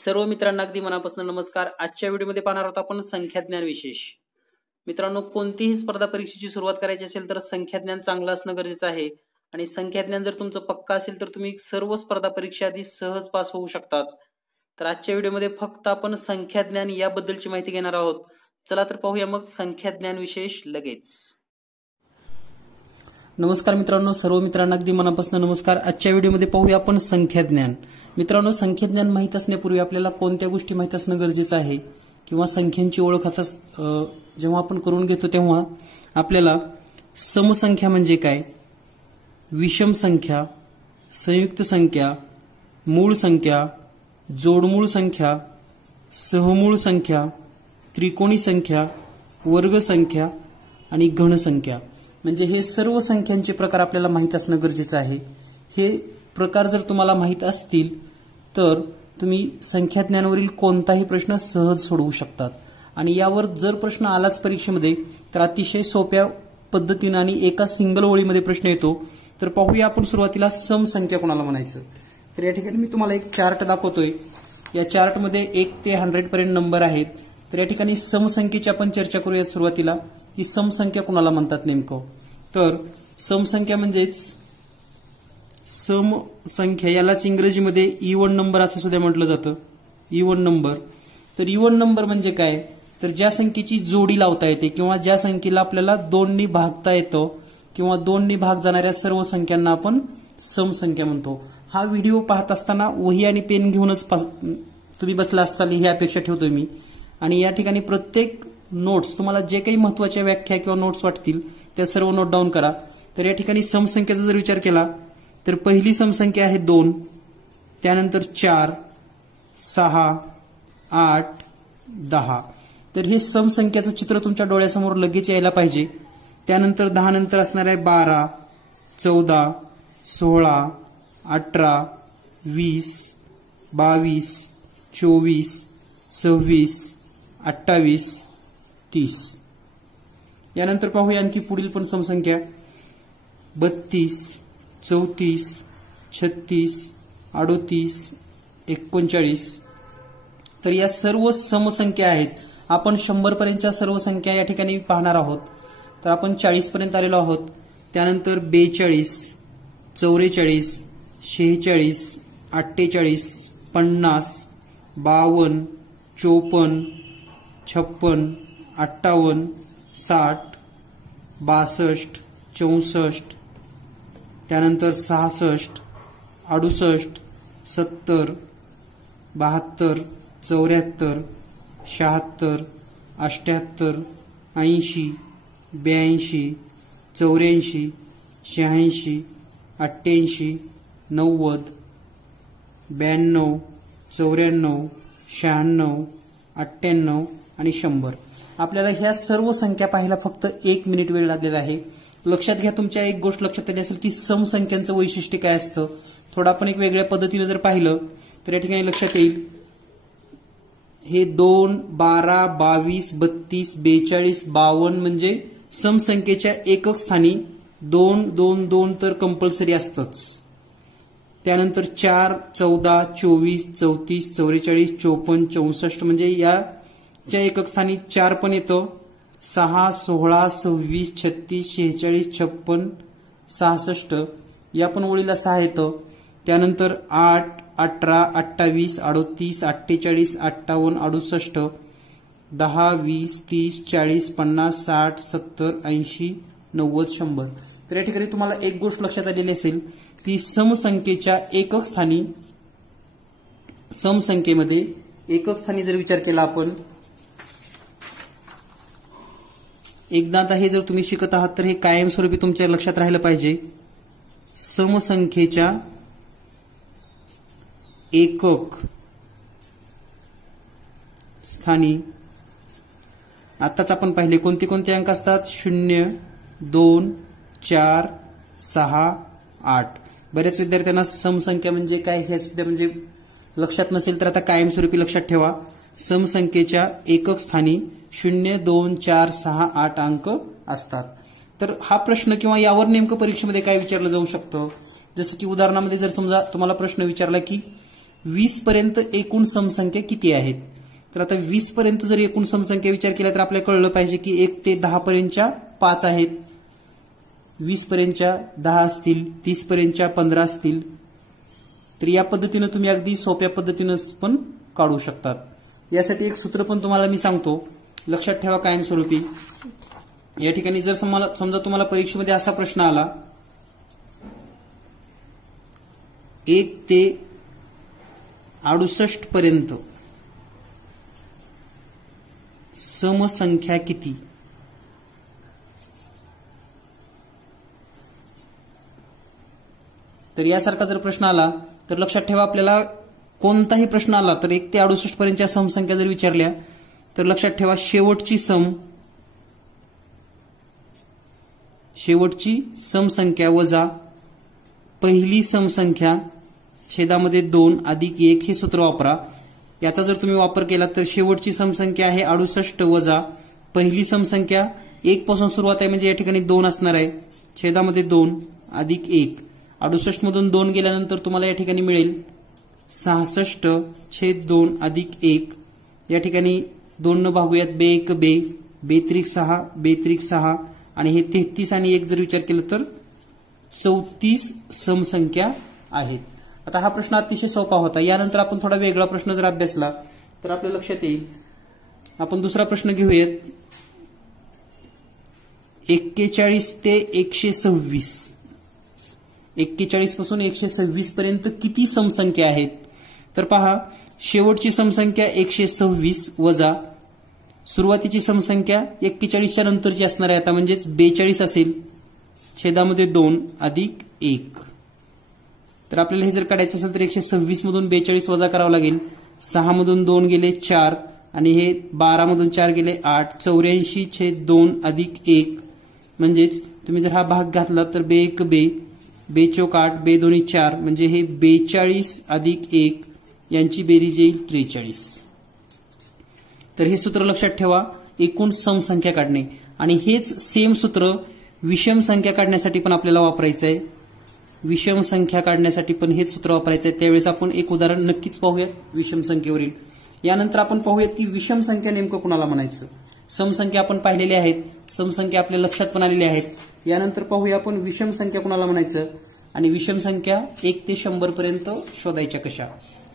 सर्व मित्रांना अगदी मनापासून नमस्कार। आजच्या व्हिडिओमध्ये पाहणार आहोत आपण संख्याज्ञान विशेष। मित्रांनो, कोणतीही स्पर्धा परीक्षेची सुरुवात करायची असेल तर संख्याज्ञान चांगलं असणं गरजेचं आहे आणि संख्याज्ञान जर तुमचं पक्का असेल तर तुम्ही सर्व स्पर्धा परीक्षा आधी सहज पास होऊ शकतात। तर आजच्या व्हिडिओमध्ये फक्त आपण संख्याज्ञान याबद्दलची माहिती घेणार आहोत। चला तर पाहूया मग संख्याज्ञान विशेष लगेच। नमस्कार मित्रांनो, सर्व मित्रांना अगदी मनापासून नमस्कार। आजच्या व्हिडिओमध्ये पाहूया आपण संख्याज्ञान। मित्रांनो, संख्याज्ञान माहित असण्यापूर्वी आपल्याला कोणत्या गोष्टी माहित असणं गरजेचं आहे किंवा संख्यांची ओळख जेव्हा आपण करून घेतो तेव्हा आपल्याला समसंख्या म्हणजे काय, विषम संख्या, संयुक्त संख्या, मूळ संख्या, जोडमूळ संख्या, सहमूळ संख्या, त्रिकोणी संख्या, वर्ग संख्या आणि घन संख्या म्हणजे हे सर्व संख्यांचे प्रकार आपल्याला माहित असणं गरजेचं आहे। हे प्रकार जर तुम्हाला माहित असतील तर तुम्ही संख्याज्ञानावरील कोणताही प्रश्न सहज सोडवू शकतात आणि यावर जर प्रश्न आलाच परीक्षेमध्ये तर अतिशय सोप्या पद्धतीने आणि एका सिंगल ओळीमध्ये प्रश्न येतो। तर पाहूया आपण सुरुवातीला समसंख्या कोणाला म्हणायचं। तर या ठिकाणी मी तुम्हाला एक चार्ट दाखवतोय। या चार्टमध्ये 1 ते 100 पर्यंत नंबर आहेत। तर या ठिकाणी समसंख्येची आपण चर्चा करूयात सुरुवातीला की समसंख्या कोणाला म्हणतात नेमकं। तर समसंख्या म्हणजेच समसंख्या, यालाच इंग्रजीमध्ये इवन नंबर असं सुद्धा म्हटलं जातं, इवन नंबर। तर इवन नंबर म्हणजे काय, तर ज्या संख्येची जोडी लावता येते किंवा ज्या संख्येला आपल्याला 2 ने भागता येतं किंवा 2 ने भाग जाणाऱ्या सर्व संख्यांना आपण समसंख्या म्हणतो। हा व्हिडिओ पाहत असताना वही आणि पेन घेऊनच तुम्ही बसला असाल ही अपेक्षा ठेवतोय मी। आणि या ठिकाणी प्रत्येक नोट्स तुम्हाला जे काही महत्त्वाच्या व्याख्या किंवा नोट्स वाटतील त्या सर्व नोट डाऊन करा। तर या ठिकाणी समसंख्येचा जर विचार केला तर पहिली समसंख्या आहे 2, त्यानंतर 4, 6, 8, 10। तर हे समसंख्याचं चित्र तुमच्या डोळ्यासमोर लगेच यायला पाहिजे। त्यानंतर 10 नंतर असणार आहे 12, 14, 16, 18, 20, 22, 24, 26, 28, 30। यानंतर पाहूया आणखी पुढील पण समसंख्या 32, 34, 36, 38, 39। तर या सर्व समसंख्या आहेत। आपण 100 पर्यंतच्या सर्व संख्या या ठिकाणी पाहणार आहोत। तर आपण 40 पर्यंत आलेलो आहोत। त्यानंतर 42, 44, 46, 48, 50, 52, 54, 56, 58, 60, 62, 64, त्यानंतर 66, 68, 70, 72, 74, 76, 78, 80, 82, 84, 86, 88, 90, 92, 94, 96, 98 आणि 100। आपल्याला ह्या सर्व संख्या पाहायला फक्त 1 मिनिट वेळ लागलेला आहे। लक्षात घ्या, तुमच्या एक गोष्ट लक्षात आली असेल की समसंख्यांचं वैशिष्ट्य काय असतं। थोडं आपण एक वेगळ्या पद्धतीने जर पाहिलं तर या ठिकाणी लक्षात येईल हे 2, 12, 22, 32, 42, 52 म्हणजे समसंख्येच्या एकक स्थानी 2, 2, 2 तर कंपल्सरी असतंच। त्यानंतर 4, 14, 24, 34, 44, 54, 64 म्हणजे याच्या एकक स्थानी 4 पण येतं। 6, 16, 26, 36, 46, 56, 66 या पण ओळीला 6 येतं। त्यानंतर 8, 18, 28, 38, 48, 58, 68, 10, 20, 30, 40, 50, 60, 70, 80, 90, 100। तर या ठिकाणी तुम्हाला एक गोष्ट लक्षात आलेली असेल की समसंख्येच्या एकक स्थानी, समसंख्येमध्ये एकक स्थानी जर विचार केला आपण, एकदा आता हे जर तुम्ही शिकत आहात तर हे कायमस्वरूपी तुमच्या लक्षात राहिलं पाहिजे। समसंख्येच्या एकक स्थानी आताच आपण पाहिले कोणते कोणते अंक असतात, 0, 2, 4, 6, 8। बऱ्याच विद्यार्थ्यांना समसंख्या म्हणजे काय हे सुद्धा म्हणजे लक्षात नसेल तर आता कायमस्वरूपी लक्षात ठेवा, समसंख्येच्या एकक स्थानी 0, 2, 4, 6, 8 अंक असतात। तर हा प्रश्न किंवा यावर नेमकं परीक्षेमध्ये काय विचारलं जाऊ शकतं, जसं की उदाहरणामध्ये जर तुम्हाला प्रश्न विचारला की 20 पर्यंत एकूण समसंख्या किती आहेत. तर आता 20 पर्यंत जर एकूण समसंख्या विचार केला तर आपल्याला कळलं पाहिजे की 1 ते 10 पर्यंतच्या 5 आहेत, 20 पर्यंतच्या 10 असतील, 30 पर्यंतच्या 15 असतील. तर या पद्धतीनं तुम्ही अगदी सोप्या पद्धतीनं पण काढू शकतात. यासाठी एक सूत्र पण तुम्हाला मी सांगतो, लक्षात ठेवा कायमस्वरूपी. या ठिकाणी जर समजा तुम्हाला परीक्षेमध्ये असा प्रश्न आला 1 ते 68 पर्यंत समसंख्या किती, तर यासारखा जर प्रश्न आला तर लक्षात ठेवा, आपल्याला कोणताही प्रश्न आला तर 1 ते 68 पर्यंतच्या समसंख्या जर विचारल्या तर लक्षात ठेवा शेवटची समसंख्या वजा पहिली समसंख्या छेदामध्ये 2 अधिक 1 हे सूत्र वापरा. याचा जर तुम्ही वापर केला तर शेवटची समसंख्या आहे 68 वजा पहिली समसंख्या 1 पासून सुरुवात आहे म्हणजे या ठिकाणी 2 असणार आहे, छेदामध्ये 2 अधिक 1. 68 मधून 2 गेल्यानंतर तुम्हाला या ठिकाणी मिळेल 66/2 अधिक 1. या ठिकाणी 2 न भागूयात, 2 1 2, 2 त्रिक 6, 2 त्रिक 6 आणि हे 33 आणि 1 जर विचार केला तर 34 समसंख्या आहेत. आता हा प्रश्न अतिशय सोपा होता. यानंतर आपण थोडा वेगळा प्रश्न जर अभ्यासला तर आपल्या लक्षात येईल. आपण दुसरा प्रश्न घेऊयात. 41 ते 126, 41 पासून 126 पर्यंत किती समसंख्या आहेत. तर पहा, शेवटची समसंख्या 126 वजा सुरुवातीची समसंख्या 41च्या नंतरची असणार आहे आता म्हणजेच 42 असेल, छेदामध्ये 2 अधिक 1. तर आपल्याला हे जर काढायचं असेल तर 126 मधून 42 वजा करावं लागेल. 6 मधून 2 गेले 4 आणि हे 12 मधून 4 गेले 8, 84/2 अधिक 1 म्हणजेच तुम्ही जर हा भाग घातला तर 2 1 2, 2 चौक 8, 2 2 4 म्हणजे हे 42 अधिक 1 यांची बेरीज येईल 43. तर हे सूत्र लक्षात ठेवा, एकूण समसंख्या काढणे. आणि हेच सेम सूत्र विषम संख्या काढण्यासाठी पण आपल्याला वापरायचं आहे. विषम संख्या काढण्यासाठी पण हेच सूत्र वापरायचं आहे. त्यावेळेस आपण एक उदाहरण नक्कीच पाहूयात विषम संख्येवरील. यानंतर आपण पाहूयात की विषम संख्या नेमकं कुणाला म्हणायचं. समसंख्या आपण पाहिलेल्या आहेत, समसंख्या आपल्या लक्षात पण आलेल्या आहेत. यानंतर पाहूया आपण विषम संख्या कुणाला म्हणायचं आणि विषम संख्या 1 ते 100 पर्यंत शोधायच्या कशा.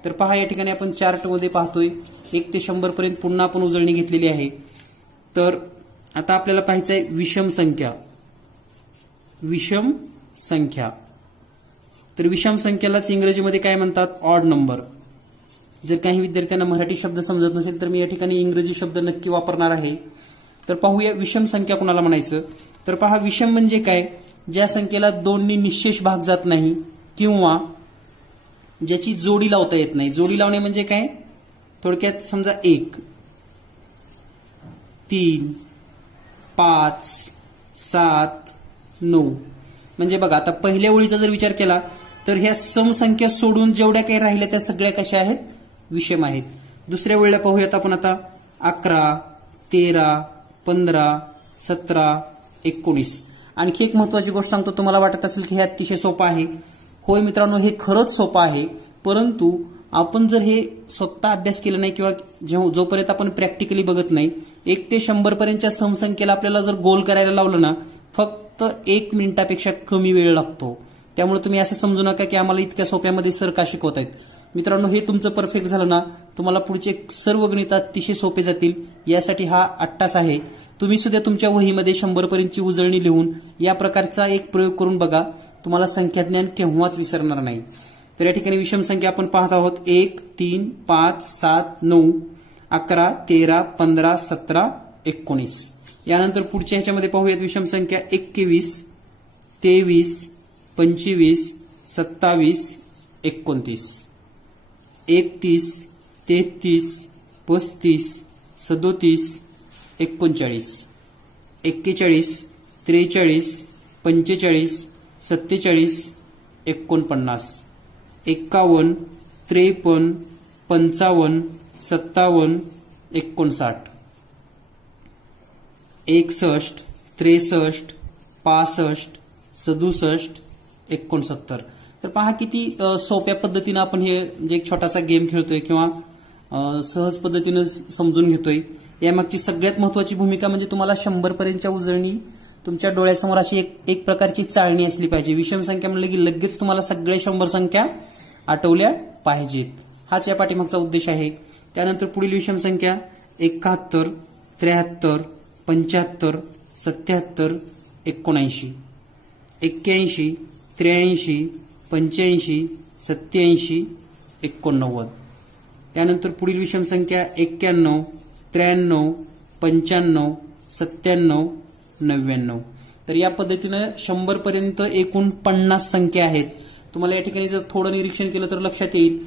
तर पहा, या ठिकाणी आपण चार्टमध्ये पाहतोय 1 ते 100 पर्यंत पुन्हा आपण उजळणी घेतलेली आहे. तर आता आपल्याला पाहायचं आहे विषम संख्या. विषम संख्या, तर विषम संख्यालाच इंग्रजीमध्ये काय म्हणतात, ऑड नंबर. जर काही विद्यार्थ्यांना मराठी शब्द समजत नसेल तर मी या ठिकाणी इंग्रजी शब्द नक्की वापरणार आहे. तर पाहूया विषम संख्या कुणाला म्हणायचं. तर पहा, विषम म्हणजे काय, ज्या संख्येला 2 नी निश्चेष भाग जात नाही किंवा ज्याची जोडी लावता येत नाही. जोडी लावणे म्हणजे काय, थोडक्यात समजा 1 3 5 7 9 म्हणजे बघा, आता पहिल्या ओळीचा जर विचार केला तर ह्या समसंख्या सोडून जेवढ्या काही राहिल्या त्या सगळ्या कशा आहेत, विषम आहेत. दुसऱ्या वेळेला पाहूयात आपण आता 11 13 15 17 19. आणखी एक महत्वाची गोष्ट सांगतो, तुम्हाला वाटत असेल की हे अतिशय सोपं आहे. होय मित्रांनो, हे खरंच सोपं आहे, परंतु आपण जर हे स्वतः अभ्यास केला नाही किंवा जोपर्यंत आपण प्रॅक्टिकली बघत नाही, 1 ते 100 पर्यंतच्या समसंख्येला आपल्याला जर गोल करायला लावलं ना, फक्त 1 मिनिटापेक्षा कमी वेळ लागतो. त्यामुळे तुम्ही असं समजू नका की आम्हाला इतक्या सोप्यामध्ये सर का शिकवत आहेत. मित्रांनो, हे तुमचं परफेक्ट झालं ना, तुम्हाला पुढचे सर्व गणित अतिशय सोपे जातील. यासाठी हा 8 तास आहे. तुम्ही सुद्धा तुमच्या वहीमध्ये 100 पर्यंतची उजळणी लिहून या प्रकारचा एक प्रयोग करून बघा, तुम्हाला संख्याज्ञान केव्हाच विसरणार नाही. तर या ठिकाणी विषम संख्या आपण पाहत आहोत 1 3 5 7 9 11 13 15 17 19. यानंतर पुढच्या ह्याच्यामध्ये पाहूयात विषम संख्या 21 23 25 27 29 31 33 35 37 39 41 43 45 47 49 51 53 55 57 59 61 63 65 67 69. तर पहा किती सोप्या पद्धतीनं आपण हे म्हणजे एक छोटासा गेम खेळतोय किंवा सहज पद्धतीनं समजून घेतोय. यामागची सगळ्यात महत्वाची भूमिका म्हणजे तुम्हाला 100 पर्यंतच्या उजळणी तुमच्या डोळ्यासमोर अशी एक प्रकारची चाळणी असली पाहिजे. विषम संख्या म्हणलं की लगेच तुम्हाला सगळ्या 100 संख्या आठवल्या पाहिजेत. हाच या पाठीमागचा उद्देश आहे. त्यानंतर पुढील विषम संख्या 71, 73, 75, 77, 79, 81, 83, 85, 87, 89. त्यानंतर पुढील विषम संख्या 91, 93, 95, 97, 99. तर या पद्धतीनं 100 पर्यंत एकूण 50 संख्या आहेत. तुम्हाला या ठिकाणी जर थोडं निरीक्षण केलं तर लक्षात येईल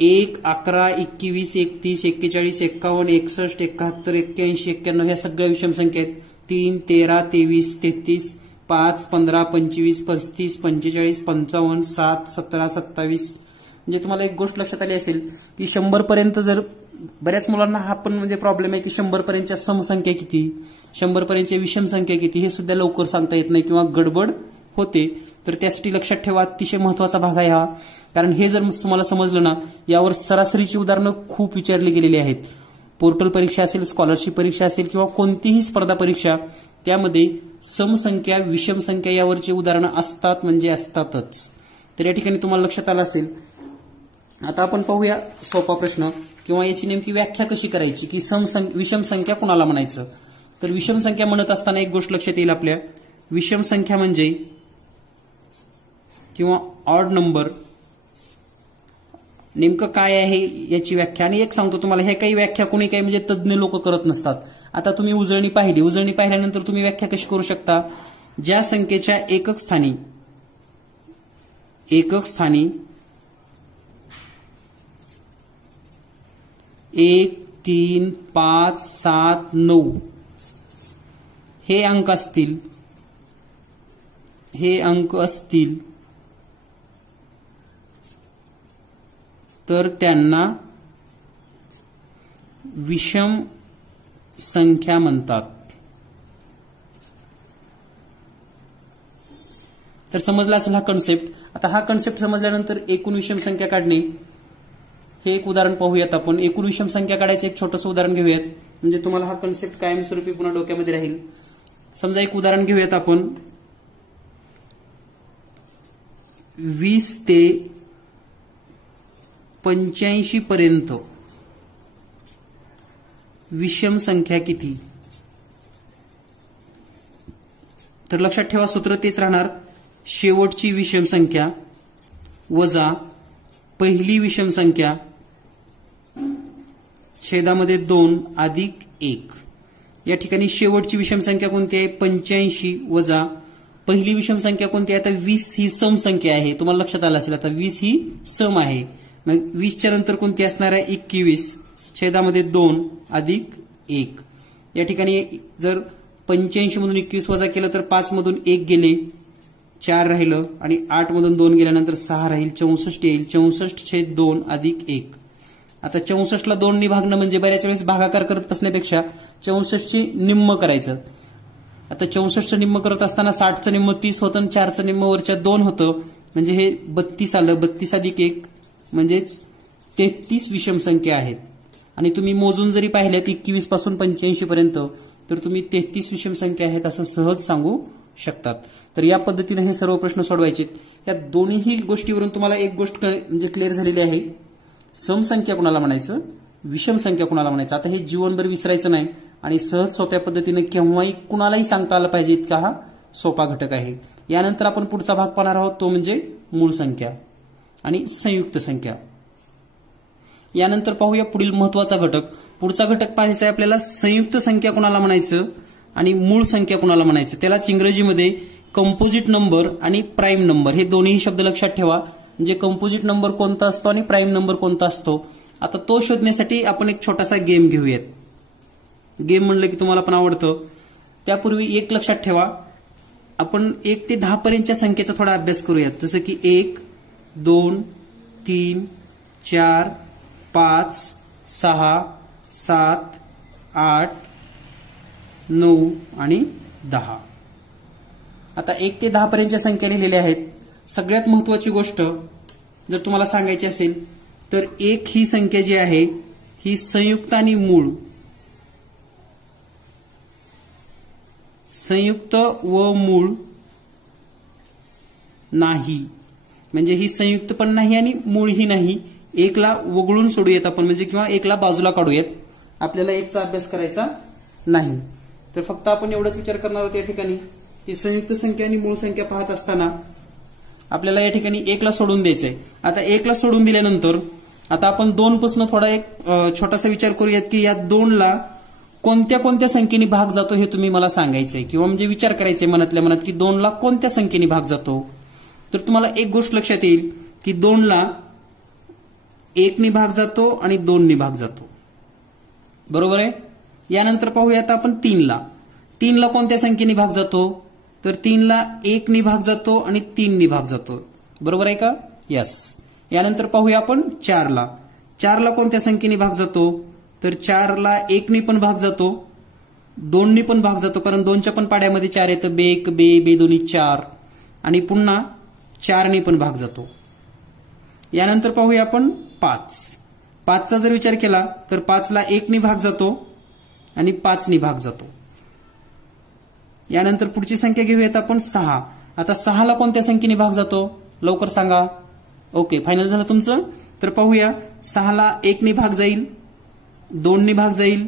1, 11, 21, 31, 41, 51, 61, 71, 81, 91 ह्या सगळ्या विषम संख्या आहेत. 3, 13, 23, 33, 5, 15, 25, 35, 45, 55, 7, 17, 27. म्हणजे तुम्हाला एक गोष्ट लक्षात आली असेल की 100 पर्यंत जर बऱ्याच मुलांना हा पण म्हणजे प्रॉब्लेम आहे की 100 पर्यंतच्या समसंख्या किती, 100 पर्यंतच्या विषम संख्या किती हे सुद्धा लवकर सांगता येत नाही किंवा गडबड होते. तर त्यासाठी लक्षात ठेवा, अतिशय महत्वाचा भाग आहे हा. कारण हे जर तुम्हाला समजलं ना, यावर सरासरीची उदाहरणं खूप विचारली गेलेली आहेत. पोर्टल परीक्षा असेल, स्कॉलरशिप परीक्षा असेल किंवा कोणतीही स्पर्धा परीक्षा, त्यामध्ये समसंख्या विषम संख्या यावरची उदाहरणं असतात म्हणजे असतातच. तर या ठिकाणी तुम्हाला लक्षात आलं असेल. आता आपण पाहूया सोपा प्रश्न किंवा याची नेमकी व्याख्या कशी करायची की विषम संख्या कुणाला म्हणायचं. तर विषम संख्या म्हणत असताना एक गोष्ट लक्षात येईल आपल्या, विषम संख्या म्हणजे किंवा ऑड नंबर नेमकं काय आहे याची व्याख्या. आणि एक सांगतो तुम्हाला, हे काही व्याख्या कोणी काही म्हणजे तज्ज्ञ लोक करत नसतात. आता तुम्ही उजळणी पाहिल्यानंतर तुम्ही व्याख्या कशी करू शकता, ज्या संख्येच्या एकक स्थानी 1, 3, 5, 7, 9 हे अंक असतील तर त्यांना विषम संख्या म्हणतात. तर समजला असेल हा कन्सेप्ट. आता हा कन्सेप्ट समजल्यानंतर एकूण विषम संख्या काढणे हे एक उदाहरण पाहूयात आपण. एकूण विषम संख्या काढायचं एक छोटंसं उदाहरण घेऊयात म्हणजे तुम्हाला हा कन्सेप्ट कायमस्वरूपी पुन्हा डोक्यामध्ये राहील. समजा एक उदाहरण घेऊयात आपण. 20 ते 85 पर्यंत विषम संख्या किती. तर लक्षात ठेवा, सूत्र तेच राहणार, शेवटची विषम संख्या वजा पहिली विषम संख्या छेदामध्ये 2 अधिक 1. या ठिकाणी शेवटची विषम संख्या कोणती आहे, 85 वजा पहिली विषम संख्या कोणती आहे, आता 20 ही सम संख्या आहे. तुम्हाला लक्षात आलं असेल, आता 20 ही सम आहे. मग 20च्या नंतर कोणती असणार आहे, 21 छेदामध्ये 2 अधिक 1. या ठिकाणी जर 85 मधून 21 वजा केलं तर 5 मधून 1 गेले, 4 राहिलं आणि 8 मधून 2 गेल्यानंतर 6 राहील, 64 येईल. 64/2 अधिक 1. आता 64ला 2 ने भागणं म्हणजे बऱ्याच वेळेस भागाकार करत बसण्यापेक्षा 64ची निम्म करायचं. आता 64चं निम्म करत असताना 60चं निम्म 30 होतं आणि 4चं निम्म वरच्या 2 होतं म्हणजे हे 32 आलं. 32 अधिक 1 म्हणजेच 33 विषम संख्या आहेत. आणि तुम्ही मोजून जरी पाहिल्यात 21 पासून 85 पर्यंत तर तुम्ही 33 विषम संख्या आहेत असं सहज सांगू शकतात. तर या पद्धतीने हे सर्व प्रश्न सोडवायचे. या दोन्ही गोष्टीवरून तुम्हाला एक गोष्ट म्हणजे क्लिअर झालेली आहे, समसंख्या कुणाला म्हणायचं, विषम संख्या कुणाला म्हणायचं. आता हे जीवनभर विसरायचं नाही आणि सहज सोप्या पद्धतीने केव्हाही कुणालाही सांगता आलं पाहिजे इतका हा सोपा घटक आहे. यानंतर आपण पुढचा भाग पाहणार आहोत तो म्हणजे मूळ संख्या आणि संयुक्त संख्या. यानंतर पाहूया पुढील महत्वाचा घटक. पुढचा घटक पाहायचा आहे आपल्याला, संयुक्त संख्या कुणाला म्हणायचं आणि मूळ संख्या कुणाला म्हणायचं. त्यालाच इंग्रजीमध्ये कंपोजिट नंबर आणि प्राईम नंबर हे दोन्ही शब्द लक्षात ठेवा. म्हणजे कंपोजिट नंबर कोणता असतो आणि प्राईम नंबर कोणता असतो. आता तो शोधण्यासाठी आपण एक छोटासा गेम घेऊयात. गेम म्हणलं की तुम्हाला पण आवडतं. त्यापूर्वी एक लक्षात ठेवा, आपण 1 ते 10 पर्यंतच्या संख्येचा थोडा अभ्यास करूयात. जसं की 1, 2, 3, 4, 5, 6, 7, 8, 9 आणि 10. आता 1 ते 10 पर्यंतच्या संख्या लिहिलेल्या आहेत. सगळ्यात महत्वाची गोष्ट जर तुम्हाला सांगायची असेल तर 1 ही संख्या जी आहे ही संयुक्त आणि मूळ, संयुक्त व मूळ नाही, म्हणजे ही संयुक्त पण नाही आणि मूळही नाही. 1 ला वगळून सोडूयात आपण, म्हणजे किंवा 1 ला बाजूला काढूयात. आपल्याला 1 चा अभ्यास करायचा नाही. तर फक्त आपण एवढाच विचार करणार आहोत या ठिकाणी की संयुक्त संख्या आणि मूळ संख्या पाहत असताना आपल्याला या ठिकाणी 1 ला सोडून द्यायचंय. आता 1 ला सोडून दिल्यानंतर आता आपण 2 पासून थोडा एक छोटासा विचार करूयात की या 2 ला कोणत्या कोणत्या संख्येने भाग जातो हे तुम्ही मला सांगायचंय, किंवा म्हणजे विचार करायचंय मनातल्या मनात की 2 ला कोणत्या संख्येने भाग जातो. तर तुम्हाला एक गोष्ट लक्षात येईल की 2 ला 1 ने भाग जातो आणि 2 ने भाग जातो, बरोबर आहे. यानंतर पाहूयात आपण 3 ला. 3 ला कोणत्या संख्येने भाग जातो, तर 3 ला 1 ने भाग जातो आणि 3 ने भाग जातो, बरोबर आहे का. यस. यानंतर पाहूया आपण 4 ला. 4 ला कोणत्या संख्येने भाग जातो, तर 4 ला 1 ने पण भाग जातो, 2 ने पण भाग जातो, कारण 2च्या पण पाड्यामध्ये 4 येतं, बे 1 बे बे 2 4, आणि पुन्हा 4 ने पण भाग जातो. यानंतर पाहूया आपण 5. 5 चा जर विचार केला तर 5 ला 1 ने भाग जातो आणि 5 ने भाग जातो. यानंतर पुढची संख्या घेऊयात आपण 6. आता 6 ला कोणत्या संख्येने भाग जातो, लवकर सांगा. ओके, फायनल झालं तुमचं. तर पाहूया, 6 ला 1 ने भाग जाईल, 2 ने भाग जाईल,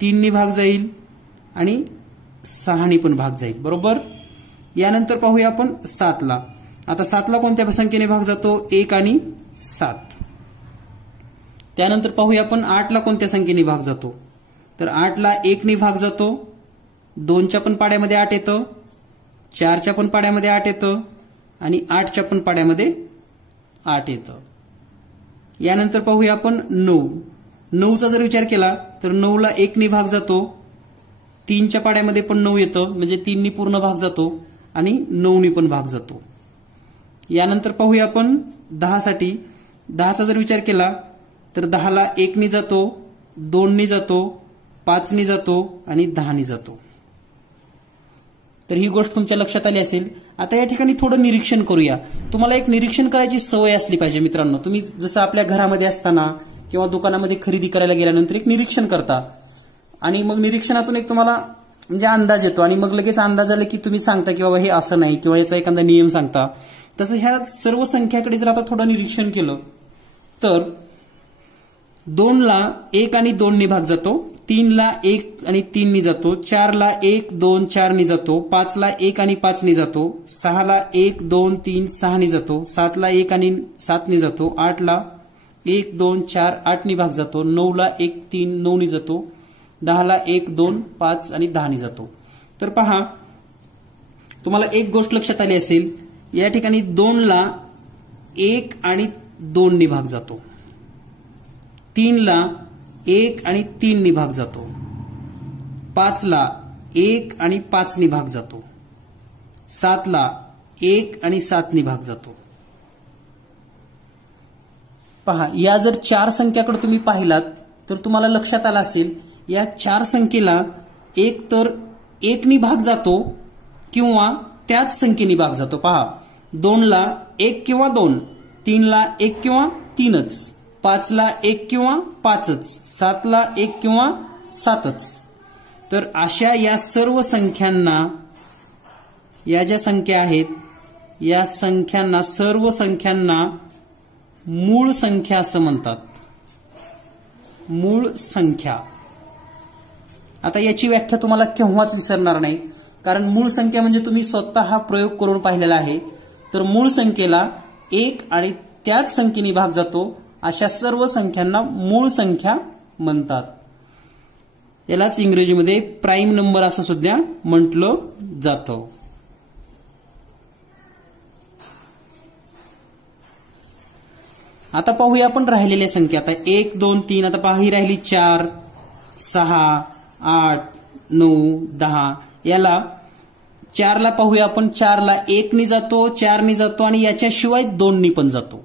3 ने भाग जाईल आणि 6 ने पण भाग जाईल, बरोबर. यानंतर पाहूया आपण 7 ला. आता 7 ला कोणत्या संख्येने भाग जातो, 1 आणि 7. त्यानंतर पाहूया आपण 8 ला कोणत्या संख्येने भाग जातो, तर 8 ला 1 ने भाग जातो, 2च्या पण पाड्यामध्ये 8 येतं, 4च्या पण पाड्यामध्ये 8 येतं आणि 8च्या पण पाड्यामध्ये 8 येतं. यानंतर पाहूया आपण 9. 9चा जर विचार केला तर 9 ला 1 ने भाग जातो, 3च्या पाड्यामध्ये पण 9 येतं, म्हणजे 3 ने पूर्ण भाग जातो आणि 9 ने पण भाग जातो. यानंतर पाहूया आपण 10 साठी. 10चा जर विचार केला तर 10 ला 1 ने जातो, 2 ने जातो, 5 ने जातो आणि 10 ने जातो. तर ही गोष्ट तुमच्या लक्षात आली असेल. आता या ठिकाणी थोडं निरीक्षण करूया. तुम्हाला एक निरीक्षण करायची सवय असली पाहिजे मित्रांनो. तुम्ही जसं आपल्या घरामध्ये असताना किंवा दुकानामध्ये खरेदी करायला गेल्यानंतर एक निरीक्षण करता आणि मग निरीक्षणातून एक तुम्हाला म्हणजे अंदाज येतो आणि मग लगेच अंदाज आला की तुम्ही सांगता की बाबा हे असं नाही किंवा याचा एखादा नियम सांगता. तसं ह्या सर्व संख्याकडे जर आता थोडं निरीक्षण केलं तर 2 ला 1 आणि 2 ने भाग जातो, 3 ला 1 आणि 3 ने जातो, 4 ला 1 2 4 ने जातो, 5 ला 1 आणि 5 ने जातो, 6 ला 1 2 3 6 ने जातो, 7 ला 1 आणि 7 ने जातो, 8 ला 1 2 4 8 ने भाग जातो, 9 ला 1 3 9 ने जातो, 10 ला 1 2 5 आणि 10 ने जातो. तर पहा, तुम्हाला एक गोष्ट लक्षात आली असेल, या ठिकाणी 2 ला 1 आणि 2 ने भाग जातो, 3 ला 1 आणि 3 ने भाग जातो, 5 ला 1 आणि 5 ने भाग जातो, 7 ला 1 आणि 7 ने भाग जातो. पहा, या जर 4 संख्याकडे तुम्ही पाहिलात तर तुम्हाला लक्षात आलं असेल, या 4 संख्येला एक तर 1 ने भाग जातो किंवा त्याच संख्येने भाग जातो. पहा, 2 ला 1 किंवा 2, 3 ला 1 किंवा 3च, 5 ला 1 किंवा 5च, 7 ला 1 किंवा 7च. तर अशा या सर्व संख्यांना, या ज्या संख्या आहेत या संख्यांना, सर्व संख्यांना मूळ संख्या असं म्हणतात. मूळ संख्या. आता याची व्याख्या तुम्हाला केव्हाच विसरणार नाही, कारण मूळ संख्या म्हणजे तुम्ही स्वतः हा प्रयोग करून पाहिलेला आहे. तर मूळ संख्येला 1 आणि त्याच संख्येने भाग जातो अशा सर्व संख्यांना मूळ संख्या म्हणतात. यालाच इंग्रजीमध्ये प्राईम नंबर असं सुद्धा म्हटलं जातं. आता पाहूया आपण राहिलेल्या संख्या. आता 1 2 3, आता पहा ही राहिली 4 6 8 9 10. याला 4 ला पाहूया आपण, 4 ला 1 ने जातो, 4 ने जातो आणि याच्याशिवाय 2 ने पण जातो.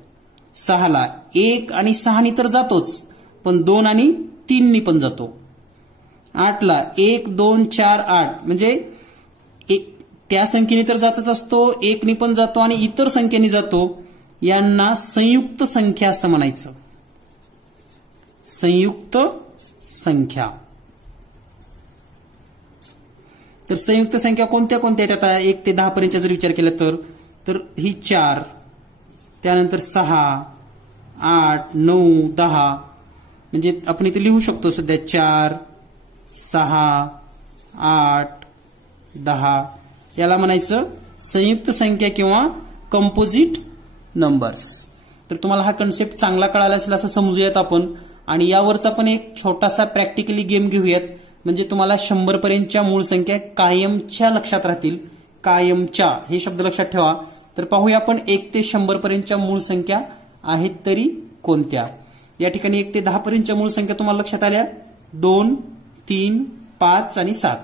6 ला 1 आणि 6 ने तर जातोच, पण 2 आणि 3 ने पण जातो. 8 ला 1 2 4 8, म्हणजे त्या संख्येने तर जातच असतो, एकनी पण जातो आणि इतर संख्येने जातो, यांना संयुक्त संख्या असं म्हणायचं. संयुक्त संख्या. तर संयुक्त संख्या कोणत्या कोणत्या आहेत आता 1 ते 10 पर्यंतचा जर विचार केला तर ही 4, त्यानंतर 6, 8, 9, 10 म्हणजे आपण इथे लिहू शकतो सध्या 4, 6, 8, 10 याला म्हणायचं संयुक्त संख्या किंवा कंपोजिट नंबर्स. तर तुम्हाला हा कन्सेप्ट चांगला कळाला असेल असं समजूयात आपण. आणि यावरचा पण एक छोटासा प्रॅक्टिकली गेम घेऊयात, म्हणजे तुम्हाला 100 पर्यंतच्या मूळ संख्या कायमच्या लक्षात राहतील. कायमच्या हे शब्द लक्षात ठेवा. तर पाहूया आपण 1 ते 100 पर्यंतच्या मूळ संख्या आहेत तरी कोणत्या. या ठिकाणी 1 ते 10 पर्यंतच्या मूळ संख्या तुम्हाला लक्षात आल्या. 2, 3, 5 आणि 7.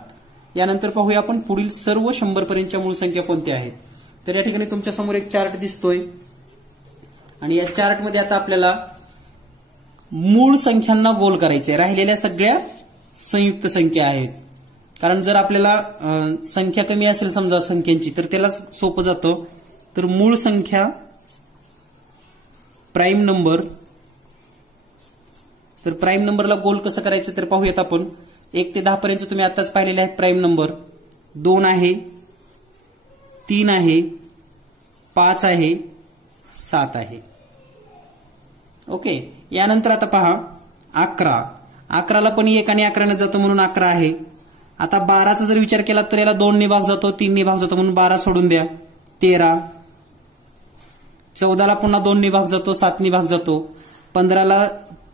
यानंतर पाहूया आपण पुढील सर्व 100 पर्यंतच्या मूळ संख्या कोणत्या आहेत. तर या ठिकाणी तुमच्या समोर एक चार्ट दिसतोय आणि या चार्टमध्ये आता आपल्याला मूळ संख्यांना गोल करायचे. राहिलेल्या सगळ्या संयुक्त संख्या आहेत. कारण जर आपल्याला संख्या कमी असेल समजा संख्यांची तर त्यालाच सोपं जातं. तर मूळ संख्या प्राईम नंबर. तर प्राईम नंबरला गोल कसं करायचं तर पाहूयात आपण. 1 ते 10 पर्यंत तुम्ही आताच पाहिलेले आहेत प्राईम नंबर. 2 आहे, 3 आहे, 5 आहे, 7 आहे. ओके. यानंतर आता पहा 11. 11ला पण 1 आणि 11ने जातो म्हणून 11 आहे. आता 12चा जर विचार केला तर याला 2 ने भाग जातो, 3 ने भाग जातो म्हणून 12 सोडून द्या. 13. 14ला पुन्हा 2 ने भाग जातो, 7 ने भाग जातो. 15ला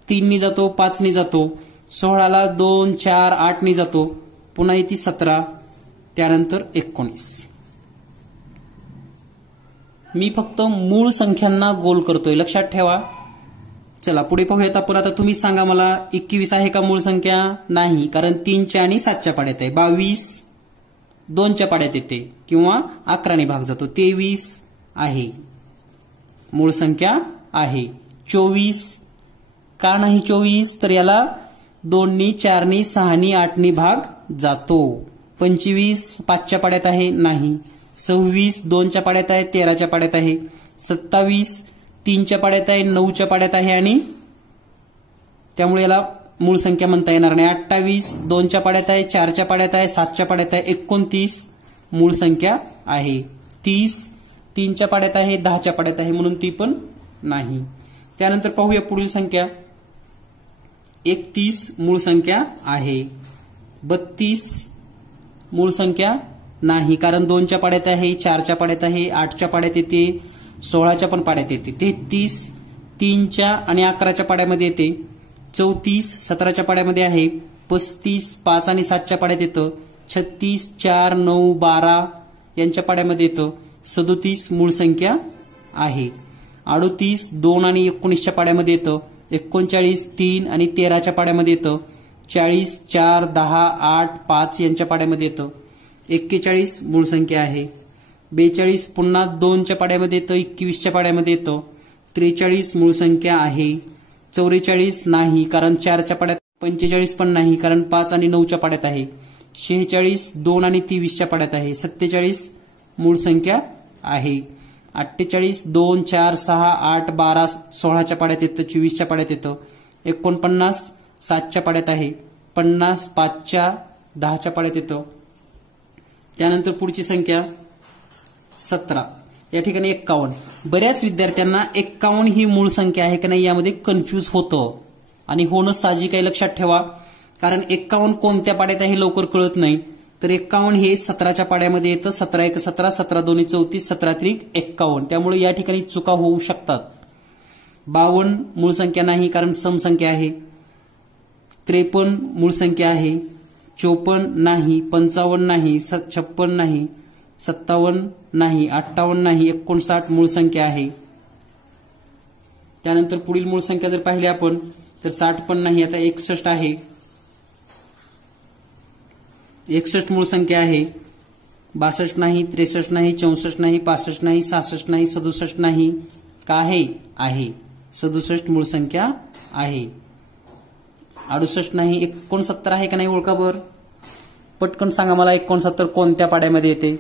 3 ने जातो, 5 ने जातो. 16ला 2, 4, 8 ने जातो. पुन्हा येते 17. त्यानंतर 19. मी फक्त मूळ संख्यांना गोल करतोय, लक्षात ठेवा. चला पुढे पाहूयात आपण. आता तुम्ही सांगा मला 21 आहे का मूळ संख्या? नाही, कारण 3च्या आणि 7च्या पाड्यात आहे. 22 2च्या पाड्यात येते किंवा 11ने भाग जातो. 23 आहे, मूळ संख्या आहे. 24 का नाही 24? तर याला 2 नी 4 नी 6 नी 8 नी भाग जातो. 25 5च्या पाड्यात आहे, नाही. 26 2च्या पाड्यात आहे, 13च्या पाड्यात आहे. 27 3च्या पाड्यात आहे, 9च्या पाड्यात आहे आणि त्यामुळे याला मूळ संख्या म्हणता येणार नाही. 28 2च्या पाड्यात आहे, 4च्या पाड्यात आहे, 7च्या पाड्यात आहे. 29 मूळ संख्या आहे. 30 3च्या पाड्यात आहे, 10च्या पाड्यात आहे म्हणून ती पण नाही. त्यानंतर पाहूया पुढील संख्या. 31 मूळ संख्या आहे. 32 मूळ संख्या नाही, कारण 2च्या पाड्यात आहे, 4च्या पाड्यात आहे, 8च्या पाड्यात येते, 16च्या पण पाड्यात येते. 33 3च्या आणि 11च्या पाड्यामध्ये येते. 34 17च्या पाड्यामध्ये आहे. 35 5 आणि 7च्या पाड्यात येतं. 36 4 9 12 यांच्या पाड्यामध्ये येतं. 37 मूळ संख्या आहे. 38 2 आणि 19च्या पाड्यामध्ये येतं. 39 3 आणि 13च्या पाड्यामध्ये येतं. 40 4 10 8 5 यांच्या पाड्यामध्ये येतं. 41 मूळ संख्या आहे. 42 पुन्हा 2च्या पाड्यामध्ये येतं, 21च्या पाड्यामध्ये येतं. 43 मूळ संख्या आहे. 44 नाही, कारण 4च्या पाड्यात. 45 पण नाही, कारण 5 आणि 9च्या पाड्यात आहे. 46 2 आणि 23च्या पाड्यात आहे. 47 मूळ संख्या आहे. 48 2 4 6 8 12 16च्या पाड्यात येतं, 24च्या पाड्यात येतं. 49 7च्या पाड्यात आहे. 50 5च्या 10च्या पाड्यात येतं. त्यानंतर पुढची संख्या 17. या ठिकाणी 51. बऱ्याच विद्यार्थ्यांना 51 ही मूळ संख्या आहे की नाही यामध्ये कन्फ्यूज होतं आणि होणं साहजिक आहे, लक्षात ठेवा. कारण 51 कोणत्या पाड्यात आहे हे लवकर कळत नाही. तर 51 हे 17च्या पाड्यामध्ये येतं. 17 1 17 17 2 34 17 3 51. त्यामुळे या ठिकाणी चुका होऊ शकतात. 52 मूळ संख्या नाही, कारण समसंख्या आहे. 53 मूळ संख्या आहे. 54 नाही. 55 नाही. 56 नाही. 57 नाही. 58 नाही. 59 मूळ संख्या आहे. त्यानंतर पुढील मूळ संख्या जर पाहिली आपण तर 60 पण नाही. आता 61 आहे. 61 मूळ संख्या आहे. 62 नाही. 63 नाही. 64 नाही. 65 नाही. 66 नाही. 67 नाही. का आहे? आहे. 67 मूळ संख्या आहे. 68 नाही. 69 आहे का नाही ओळखा बर. पटकन सांगा मला 69 कोणत्या पाड्यामध्ये येते.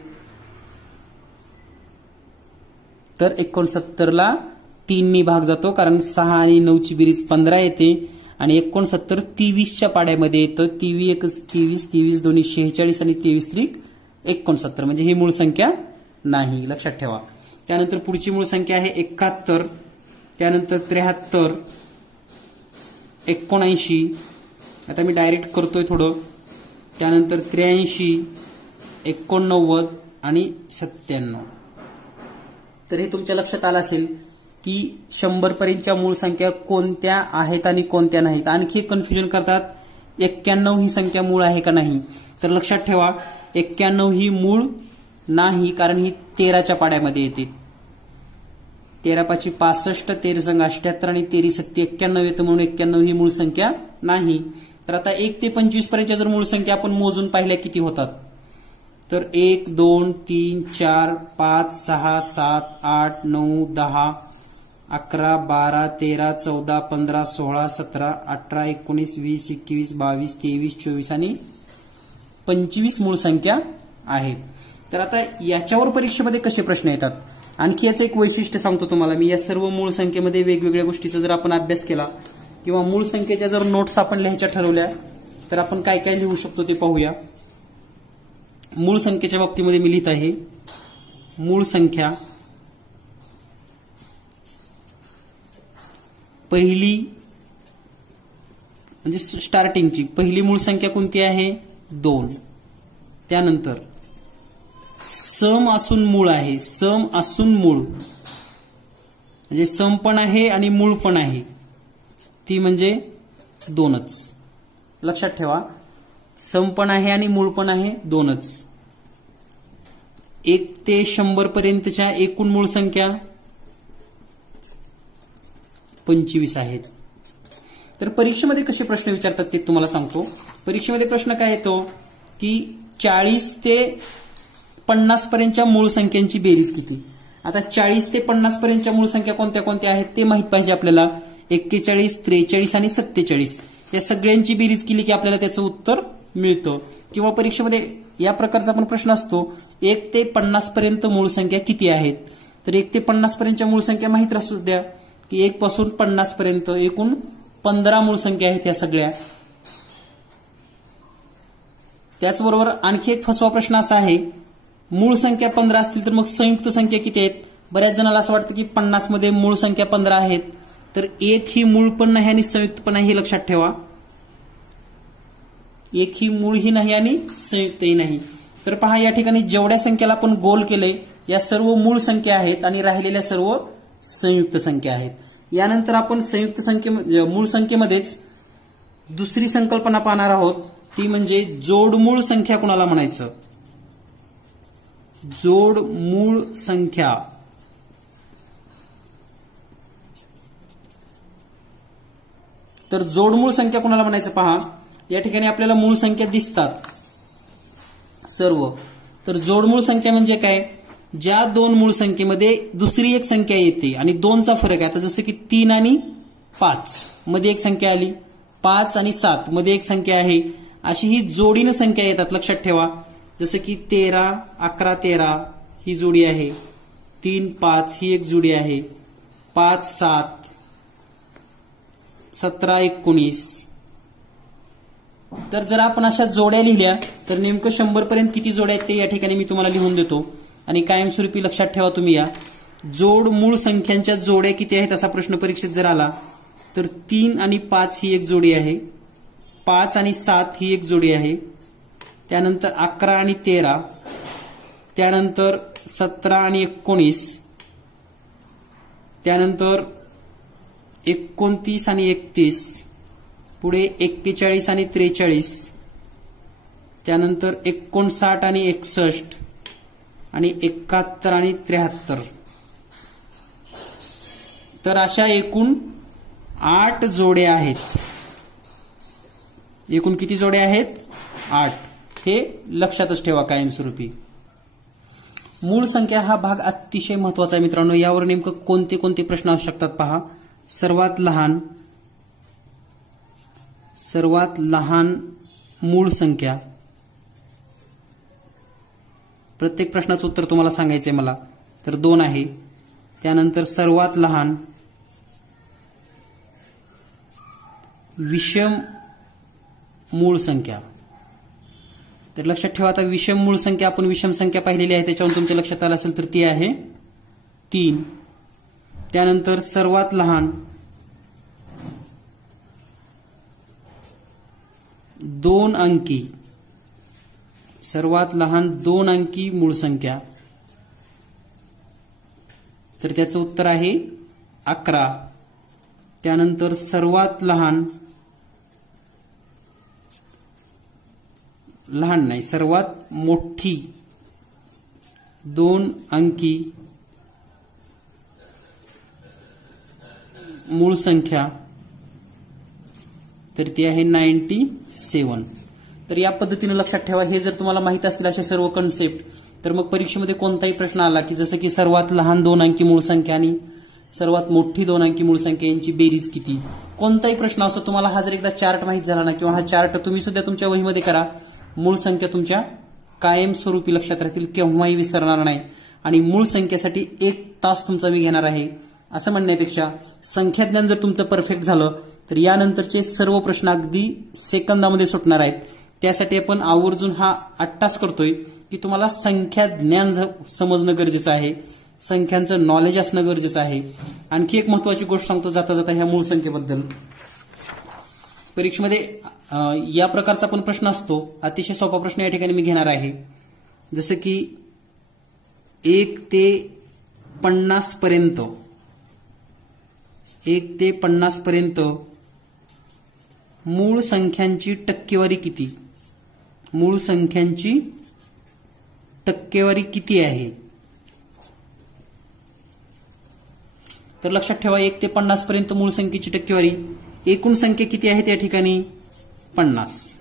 तर 69ला 3 भाग जातो, कारण 6 आणि 9ची बेरीज 15 येते आणि 69 23च्या पाड्यामध्ये येतं. 23 1 23, 23 2 46 आणि 23 3 69, म्हणजे ही मूळ संख्या नाही, लक्षात ठेवा. त्यानंतर पुढची मूळ संख्या आहे 71, त्यानंतर 73, 79, आता मी डायरेक्ट करतोय थोडं, त्यानंतर 83, 89 आणि 97. तर हे तुमच्या लक्षात आलं असेल की 100 पर्यंतच्या मूळ संख्या कोणत्या आहेत आणि कोणत्या नाहीत. आणखी कन्फ्युजन करतात, 91 ही संख्या मूळ आहे का नाही. तर लक्षात ठेवा 91 ही मूळ नाही, कारण ही 13च्या पाड्यामध्ये येते. 13 5 65, 13 संग 78 आणि 13 7 91 येतं, म्हणून 91 ही मूळ संख्या नाही. तर आता 1 ते 25 पर्यंतच्या जर मूळ संख्या आपण मोजून पाहिल्या किती होतात, तर 1 2 3 4 5 6 7 8 9 10 11 12 13 14 15 16 17 18 19 20 21 22 23 24 आणि 25 मूळ संख्या आहेत. तर आता याच्यावर परीक्षेमध्ये कसे प्रश्न येतात, आणखी याचं एक वैशिष्ट्य सांगतो तुम्हाला मी. या सर्व मूळ संख्येमध्ये वेगवेगळ्या गोष्टीचा जर आपण अभ्यास केला किंवा मूळ संख्येच्या जर नोट्स आपण लिहायच्या ठरवल्या तर आपण काय काय लिहू शकतो ते पाहूया. मूळ संख्येच्या बाबतीमध्ये मी लिहित आहे, मूळ संख्या पहिली म्हणजे स्टार्टिंगची पहिली मूळ संख्या कोणती आहे, 2. त्यानंतर सम असून मूळ आहे, सम असून मूळ म्हणजे सम पण आहे आणि मूळ पण आहे, ती म्हणजे 2च. लक्षात ठेवा, सम पण आहे आणि मूळ पण आहे, 2च. 1 ते 100 पर्यंतच्या एकूण मूळ संख्या 25 आहेत. तर परीक्षेमध्ये कसे प्रश्न विचारतात ते तुम्हाला सांगतो. परीक्षेमध्ये प्रश्न काय येतो की 40 ते 50 पर्यंतच्या मूळ संख्यांची बेरीज किती. आता 40 ते 50 पर्यंतच्या मूळ संख्या कोणत्या कोणत्या आहेत ते माहित पाहिजे आपल्याला. 41, 43 आणि 47 या सगळ्यांची बेरीज केली की आपल्याला त्याचं उत्तर मिळतं. किंवा परीक्षेमध्ये या प्रकारचा पण प्रश्न असतो, 1 ते 50 पर्यंत मूळ संख्या किती आहेत. तर 1 ते 50 पर्यंतच्या मूळ संख्या माहित असू द्या की 1 पासून 50 पर्यंत एकूण 15 मूळ संख्या आहेत या सगळ्या. त्याचबरोबर आणखी एक फसवा प्रश्न असा आहे, मूळ संख्या 15 असतील तर मग संयुक्त संख्या किती आहेत. बऱ्याच जणांना असं वाटतं की 50 मध्ये मूळ संख्या 15 आहेत, तर 1 ही मूळ पण नाही आणि संयुक्त पण नाही, हे लक्षात ठेवा. 1 ही मूळ ही नाही आणि संयुक्तही नाही. तर पहा या ठिकाणी जेवढ्या संख्याला आपण गोल केले या सर्व मूळ संख्या आहेत आणि राहिलेल्या सर्व संयुक्त संख्या आहेत. यानंतर आपण संयुक्त संख्ये मूळ संख्येमध्येच दुसरी संकल्पना पाहणार आहोत, ती म्हणजे जोडमूळ संख्या कोणाला म्हणायचं. जोडमूळ संख्या तर जोडमूळ संख्या कोणाला म्हणायचं पहा. या ठिकाणी आपल्याला मूळ संख्या दिसतात सर्व. तर जोडमूळ संख्या म्हणजे काय, ज्या दोन मूळ संख्येमध्ये दुसरी एक संख्या येते आणि 2चा फरक आहे. आता जसं की 3 आणि 5 मध्ये एक संख्या आली, 5 आणि 7 मध्ये एक संख्या आहे, अशी ही जोडीनं संख्या येतात. लक्षात ठेवा, जसं की 13 11 13 ही जोडी आहे, 3 5 ही एक जोडी आहे, 5 7 17 19. तर जर आपण अशा जोड्या लिहिल्या तर नेमकं 100 पर्यंत किती जोड्या आहेत ते या ठिकाणी मी तुम्हाला लिहून देतो. आणि कायमस्वरूपी लक्षात ठेवा तुम्ही, या जोड मूळ संख्यांच्या जोड्या किती आहेत असा प्रश्न परीक्षेत जर आला तर 3 आणि 5 ही एक जोडी आहे, 5 आणि 7 ही एक जोडी आहे, त्यानंतर 11 आणि 13, त्यानंतर 17 आणि 19, त्यानंतर 29 आणि 31, पुढे 41 आणि 43, त्यानंतर 59 आणि 61 आणि 71 आणि 73. तर अशा एकूण 8 जोड्या आहेत. एकूण किती जोड्या आहेत, 8. हे लक्षातच ठेवा कायमस्वरूपी. मूळ संख्या हा भाग अतिशय महत्वाचा आहे मित्रांनो. यावर नेमकं कोणते कोणते प्रश्न असू शकतात पहा. सर्वात लहान मूळ संख्या, प्रत्येक प्रश्नाचं उत्तर तुम्हाला सांगायचंय मला. तर 2 आहे. त्यानंतर सर्वात लहान विषम मूळ संख्या. तर लक्षात ठेवा, आता विषम मूळ संख्या आपण विषम संख्या पाहिलेली आहे, त्याच्यावरून तुमच्या लक्षात आलं असेल तर ती आहे 3. त्यानंतर सर्वात लहान 2 अंकी, सर्वात लहान 2 अंकी मूळ संख्या, तर त्याचं उत्तर आहे 11. त्यानंतर सर्वात सर्वात मोठी 2 अंकी मूळ संख्या, तर ती आहे 97. तर या पद्धतीने लक्षात ठेवा. हे जर तुम्हाला माहित असतील असे सर्व कन्सेप्ट, तर मग परीक्षेमध्ये कोणताही प्रश्न आला की जसं की सर्वात लहान 2 अंकी मूळ संख्या आणि सर्वात मोठी 2 अंकी मूळ संख्या यांची बेरीज किती, कोणताही प्रश्न असो, तुम्हाला हा जर एकदा चार्ट माहित झाला ना, किंवा हा चार्ट तुम्ही सुद्धा तुमच्या वहीमध्ये करा, मूळ संख्या तुमच्या कायमस्वरूपी लक्षात राहतील, केव्हाही विसरणार नाही. आणि मूळ संख्येसाठी 1 तास तुमचा मी घेणार आहे असं म्हणण्यापेक्षा संख्याज्ञान जर तुमचं परफेक्ट झालं तर यानंतरचे सर्व प्रश्न अगदी सेकंदामध्ये सुटणार आहेत. त्यासाठी आपण आवर्जून हा 8 तास करतोय की तुम्हाला संख्याज्ञान समजणं गरजेचं आहे, संख्यांचं नॉलेज असणं गरजेचं आहे. आणखी एक महत्वाची गोष्ट सांगतो जाता जाता ह्या मूळ संख्येबद्दल. परीक्षेमध्ये या प्रकारचा पण प्रश्न असतो, अतिशय सोपा प्रश्न या ठिकाणी मी घेणार आहे. जसं की 1 ते 50 पर्यंत, 1 ते 50 पर्यंत मूळ संख्यांची टक्केवारी किती, मूळ संख्यांची टक्केवारी किती आहे. तर लक्षात ठेवा, 1 ते 50 पर्यंत मूळ संख्येची टक्केवारी, एकूण संख्या किती आहेत या ठिकाणी 50,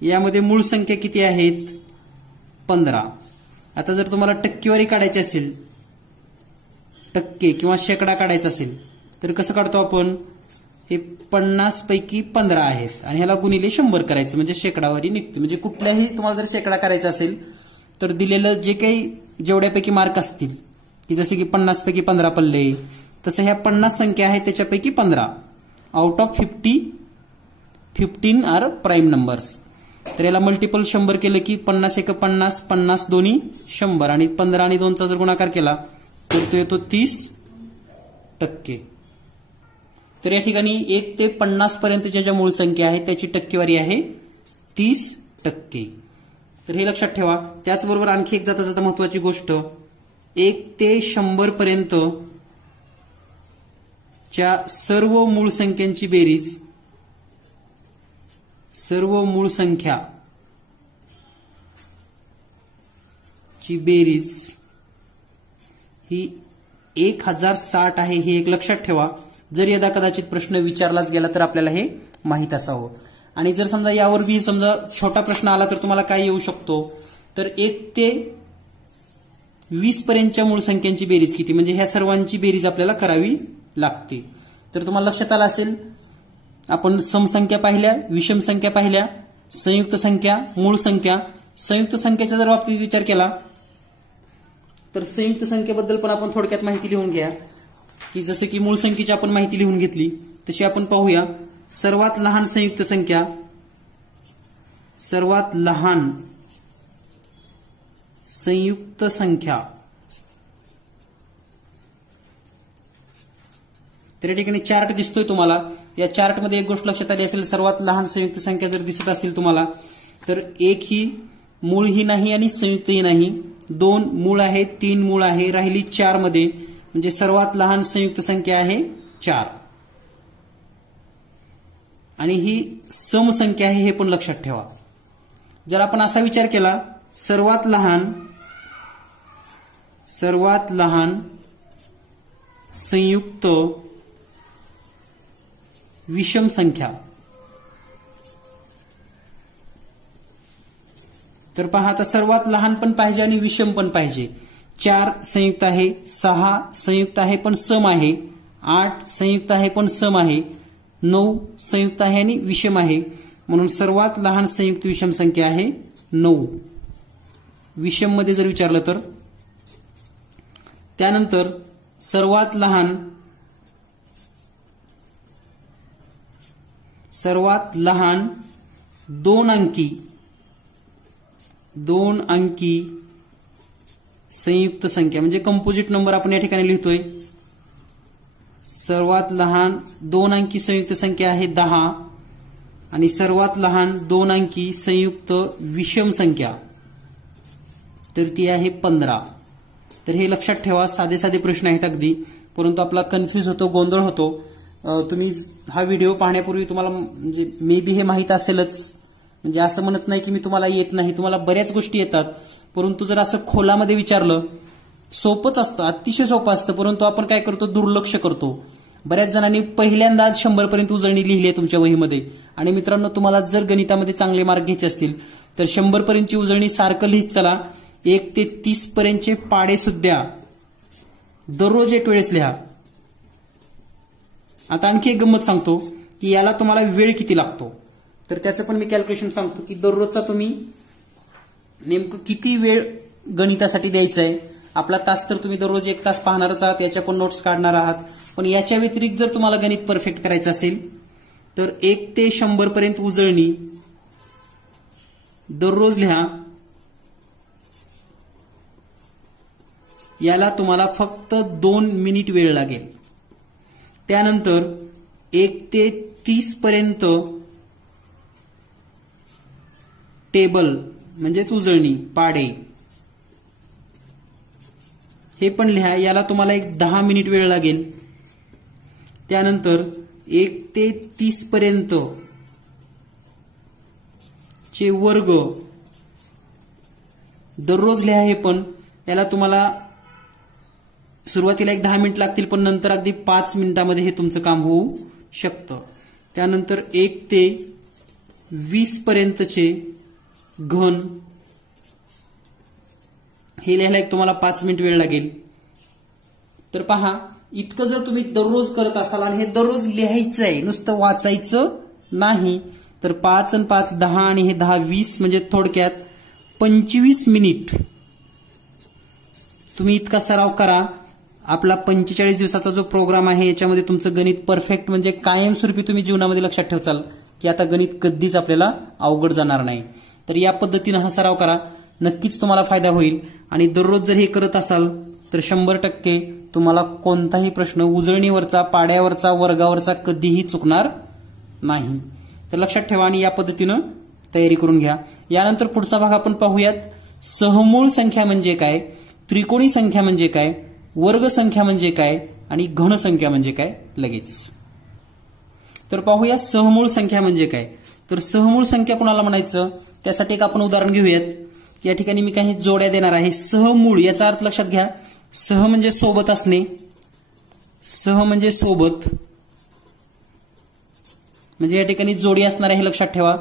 यामध्ये मूळ संख्या किती आहेत 15. आता जर तुम्हाला टक्केवारी काढायची असेल, टक्के किंवा शेकडा काढायचा असेल, तर कसं काढतो आपण, हे 50 पैकी 15 आहेत आणि ह्याला गुणिले 100 करायचं म्हणजे शेकडावारी निघतो. म्हणजे कुठल्याही तुम्हाला जर शेकडा करायचा असेल तर दिलेलं जे काही जेवढ्यापैकी मार्क असतील, की जसे की 50 पैकी 15 पडले, तसं ह्या 50 संख्या आहेत त्याच्यापैकी 15 out of 15 are prime numbers. तर याला मल्टिपल 100 केलं की 50 एक 50, 50 दोन्ही 100 आणि 15 आणि 2चा जर गुणाकार केला तर तो येतो 30%. तर या ठिकाणी 1 ते 50 पर्यंतच्या ज्या मूळ संख्या आहेत त्याची टक्केवारी आहे 30%. तर हे लक्षात ठेवा. त्याचबरोबर आणखी एक जाता जाता महत्वाची गोष्ट, 1 ते 100 पर्यंत च्या सर्व मूळ संख्यांची बेरीज, सर्व मूळ संख्या ची बेरीज ही 1060 आहे. हे एक लक्षात ठेवा. जर यदा कदाचित प्रश्न विचारलाच गेला तर आपल्याला हे माहित असावं. आणि जर समजा यावर बी समजा छोटा प्रश्न आला तर तुम्हाला काय येऊ शकतो, तर 1 ते 20 पर्यंतच्या मूळ संख्यांची बेरीज किती, म्हणजे ह्या सर्वांची बेरीज आपल्याला करावी लागते. तर तुम्हाला लक्षात आलं असेल, आपण समसंख्या पाहिल्या, विषम संख्या पाहिल्या, संयुक्त संख्या, मूळ संख्या. संयुक्त संख्येच्या जर बाबतीत विचार केला तर संयुक्त संख्येबद्दल पण आपण थोडक्यात माहिती लिहून घ्या, की जसं की मूळ संख्येची आपण माहिती लिहून घेतली तशी आपण पाहूया. सर्वात लहान संयुक्त संख्या, सर्वात लहान संयुक्त संख्या. तर या ठिकाणी चार्ट दिसतोय तुम्हाला. या चार्टमध्ये एक गोष्ट लक्षात आली असेल, सर्वात लहान संयुक्त संख्या जर दिसत असेल तुम्हाला तर 1 ही मूळही नाही आणि संयुक्तही नाही, 2 मूळ आहे, 3 मूळ आहे, राहिली 4 मध्ये, म्हणजे सर्वात लहान संयुक्त संख्या आहे 4. आणि ही समसंख्या आहे हे पण लक्षात ठेवा. जर आपण असा विचार केला, सर्वात लहान संयुक्त विषम संख्या, तर पहा आता सर्वात लहान पण पाहिजे आणि विषम पण पाहिजे. 4 संयुक्त आहे, 6 संयुक्त आहे पण सम आहे, 8 संयुक्त आहे पण सम आहे, 9 संयुक्त आहे आणि विषम आहे, म्हणून सर्वात लहान संयुक्त विषम संख्या आहे 9. विषम मध्ये जर विचारलं तर. त्यानंतर सर्वात लहान दोन अंकी संयुक्त संख्या म्हणजे कंपोजिट नंबर आपण या ठिकाणी लिहितोय. सर्वात लहान दोन अंकी संयुक्त संख्या आहे 10 आणि सर्वात लहान दोन अंकी संयुक्त विषम संख्या तर ती आहे 15. तर हे लक्षात ठेवा. साधे साधे प्रश्न आहेत अगदी, परंतु आपला कन्फ्यूज होतो, गोंधळ होतो. तुम्ही हा व्हिडिओ पाहण्यापूर्वी तुम्हाला म्हणजे मे बी हे माहीत असेलच, म्हणजे असं म्हणत नाही की मी तुम्हाला येत नाही, तुम्हाला बऱ्याच गोष्टी येतात. परंतु जर असं खोलामध्ये विचारलं, सोपंच असतं, अतिशय सोपं असतं, परंतु आपण काय करतो, दुर्लक्ष करतो. बऱ्याच जणांनी पहिल्यांदा 100 पर्यंत उजळणी लिहिली आहे तुमच्या वहीमध्ये. आणि मित्रांनो, तुम्हाला जर गणितामध्ये चांगले मार्क घ्यायचे असतील तर 100 पर्यंतची उजळणी सारखं लिहित चला. 1 ते 30 पर्यंतचे पाडे सुद्धा दररोज एक वेळेस लिहा. आता आणखी एक गंमत सांगतो की याला तुम्हाला वेळ किती लागतो, तर त्याचं पण मी कॅल्क्युलेशन सांगतो की दररोजचा तुम्ही नेमकं किती वेळ गणितासाठी द्यायचा आहे. आपला तास तर तुम्ही दररोज 1 तास पाहणारच आहात, याच्या पण नोट्स काढणार आहात. पण याच्या व्यतिरिक्त जर तुम्हाला गणित परफेक्ट करायचं असेल तर 1 ते 100 पर्यंत उजळणी दररोज लिहा. याला तुम्हाला फक्त 2 मिनिट वेळ लागेल. त्यानंतर 1 ते 30 पर्यंत टेबल म्हणजेच उजळणी पाडे हे पण लिहा. याला तुम्हाला एक 10 मिनिट वेळ लागेल. त्यानंतर 1 ते 30 पर्यंत चे वर्ग दररोज लिहा. हे पण याला तुम्हाला सुरुवातीला एक 10 मिनिट लागतील, पण नंतर अगदी 5 मिनिटांमध्ये हे तुमचं काम होऊ शकतं. त्यानंतर 1 ते 20 पर्यंतचे घन हे लिहायला एक तुम्हाला 5 मिनिट वेळ लागेल. तर पहा, इतकं जर तुम्ही दररोज करत असाल आणि हे दररोज लिहायचं आहे, नुसतं वाचायचं नाही, तर 5 आणि 5 10 आणि हे 10 20 म्हणजे थोडक्यात 25 मिनिट तुम्ही इतका सराव करा. आपला 45 दिवसाचा जो प्रोग्राम आहे याच्यामध्ये तुमचं गणित परफेक्ट म्हणजे कायमस्वरूपी तुम्ही जीवनामध्ये लक्षात ठेवाल की आता गणित कधीच आपल्याला अवघड जाणार नाही. तर या पद्धतीनं हा सराव करा, नक्कीच तुम्हाला फायदा होईल. आणि दररोज जर हे करत असाल तर 100% तुम्हाला कोणताही प्रश्न उजळणीवरचा, पाड्यावरचा, वर्गावरचा कधीही चुकणार नाही. तर लक्षात ठेवा आणि या पद्धतीनं तयारी करून घ्या. यानंतर पुढचा भाग आपण पाहूयात. सहमूळ संख्या म्हणजे काय, त्रिकोणी संख्या म्हणजे काय, वर्ग संख्या म्हणजे काय आणि घन संख्या म्हणजे काय लगेच. तर पाहूया सहमूळ संख्या म्हणजे काय. तर सहमूळ संख्या कोणाला म्हणायचं, त्यासाठी एक आपण उदाहरण घेऊयात. या ठिकाणी मी काही जोड्या देणार आहे. सहमूळ याचा अर्थ लक्षात घ्या. सह म्हणजे सोबत असणे, सह म्हणजे सोबत, म्हणजे या ठिकाणी जोडी असणार आहे हे लक्षात ठेवा,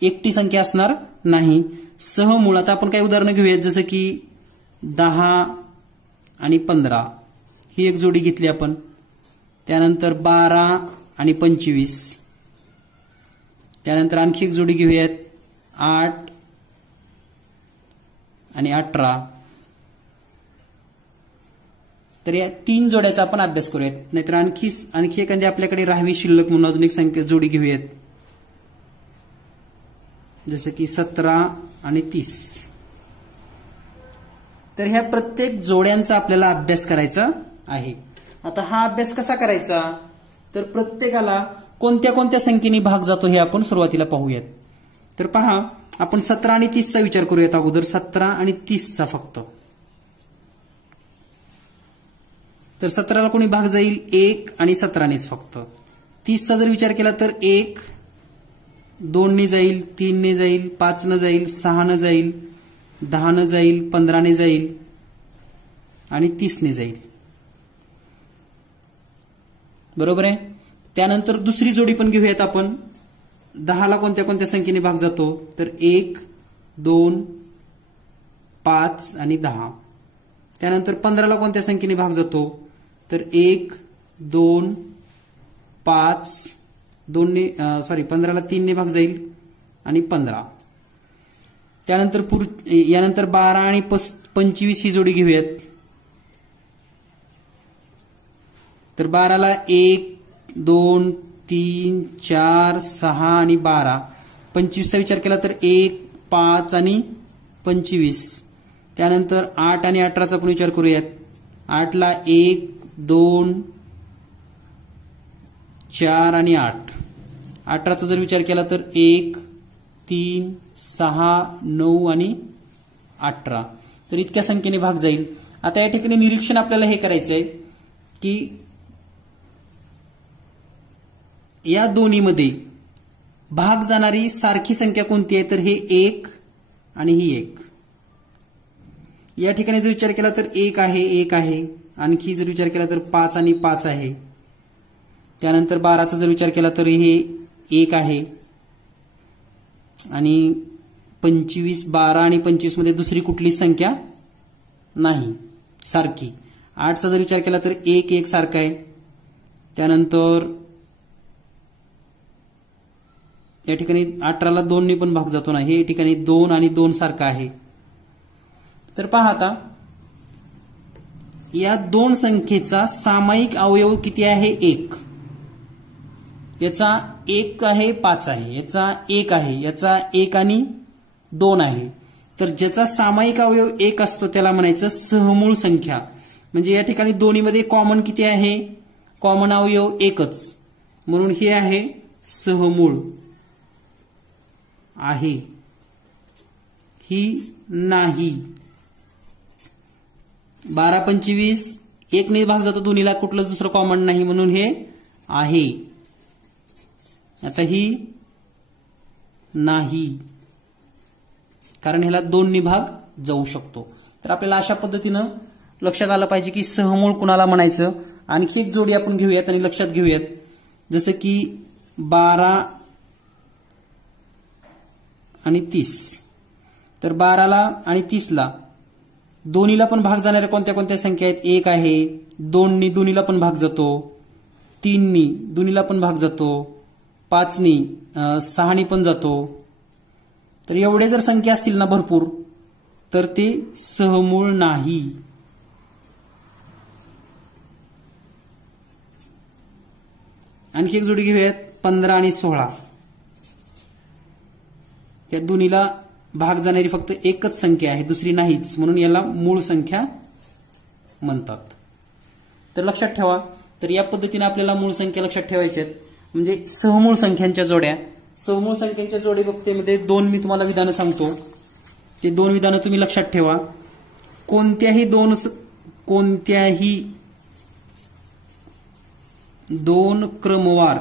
एकटी संख्या असणार नाही. सहमूळ आता आपण काही उदाहरणं घेऊयात, जसं की 10 आणि 15 ही एक जोडी घेतली आपण. त्यानंतर 12 आणि 25. त्यानंतर आणखी एक जोडी घेऊयात 8 आणि 18. तर या 3 जोड्याचा आपण अभ्यास करूयात. नाहीतर आणखी एखादी आपल्याकडे राहावी शिल्लक म्हणून अजून एक संख्या जोडी घेऊयात, जसं की 17 आणि 30. तर ह्या प्रत्येक जोड्यांचा आपल्याला अभ्यास करायचा आहे. आता हा अभ्यास कसा करायचा, तर प्रत्येकाला कोणत्या कोणत्या संख्येने भाग जातो हे आपण सुरुवातीला पाहूयात. तर पहा, आपण 17 आणि 30चा विचार करूयात अगोदर. 17 आणि 30चा फक्त. तर 17ला कोणी भाग जाईल 1 आणि 17नेच फक्त. 30चा जर विचार केला तर 1 2 ने जाईल, 3 ने जाईल, 5 ने जाईल, 6 ने जाईल, 10 ने जाईल, 15 ने जाईल आणि 30 ने जाईल. बरोबर आहे. त्यानंतर दुसरी जोडी पण घेऊयात आपण. 10ला कोणत्या कोणत्या संख्येने भाग जातो, तर 1 2 5 आणि 10. त्यानंतर 15ला कोणत्या संख्येने भाग जातो, तर 1 2 5 15ला 3 ने भाग जाईल आणि 15. त्यानंतर यानंतर 12 आणि 25 ही जोडी घेऊयात. तर 12ला 1, 2, 3, 4, 6 आणि 12. 25चा विचार केला तर 1, 5 आणि 25. त्यानंतर 8 आणि 18चा पण विचार करूयात. 8ला 1, 2, 4 आणि 8. 18चा जर विचार केला तर 1, 3, 6, 9 आणि 18. तर इतक्या संख्येने भाग जाईल. आता या ठिकाणी निरीक्षण आपल्याला हे करायचं आहे की या दोन्हीमध्ये भाग जाणारी सारखी संख्या कोणती आहे, तर हे 1 आणि ही 1. या ठिकाणी जर विचार केला तर 1 आहे, 1 आहे. आणखी जर विचार केला तर 5 आणि 5 आहे. त्यानंतर 12चा जर विचार केला तर हे 1 आहे आणि 25, 12 आणि 25 मध्ये दुसरी कुठलीच संख्या नाही सारखी. 8चा जर विचार केला तर 1, 1 सारखा आहे. त्यानंतर या ठिकाणी 18ला 2 ने पण भाग जातो ना, हे ठिकाणी 2 आणि 2 सारखा आहे. तर पहा आता या दोन संख्येचा सामायिक अवयव किती आहे, 1. याचा 1 आहे, 5 आहे. याचा 1 आहे, याचा 1 आणि 2 आहे. तर ज्याचा सामायिक अवयव 1 असतो त्याला म्हणायचं सहमूळ संख्या. म्हणजे या ठिकाणी दोन्हीमध्ये कॉमन किती आहे, कॉमन अवयव 1च, म्हणून हे आहे सहमूळ आहे, ही नाही. 12, 25 1 ने भाग जातो, दोन्हीला कुठलं दुसरं कॉमन नाही म्हणून हे आहे. आता ही नाही, कारण ह्याला 2 ने भाग जाऊ शकतो. तर आपल्याला अशा पद्धतीनं लक्षात आलं पाहिजे की सहमूळ कुणाला म्हणायचं. आणखी एक जोडी आपण घेऊयात आणि लक्षात घेऊयात. जसं की 12 आणि 30. तर 12ला आणि 30ला दोन्हीला पण भाग जाणाऱ्या कोणत्या कोणत्या संख्या आहेत, 1 आहे, 2 नी दोन्हीला पण भाग जातो, 3 नी दोन्हीला पण भाग जातो, 5 नी 6 नी पण जातो. तर एवढे जर संख्या असतील ना भरपूर, तर ते सहमूळ नाही. आणखी एक जोडी घेऊयात, 15 आणि 16. या दोन्हीला भाग जाणारी फक्त एकच संख्या आहे, दुसरी नाहीच, म्हणून याला मूळ संख्या म्हणतात. तर लक्षात ठेवा. तर या पद्धतीने आपल्याला मूळ संख्या लक्षात ठेवायच्या आहेत, म्हणजे सहमूळ संख्यांच्या जोड्या. सहमूळ संख्यांच्या जोडी बाबतीमध्ये 2 मी तुम्हाला विधानं सांगतो. ते 2 विधानं तुम्ही लक्षात ठेवा. कोणत्याही दोन क्रमवार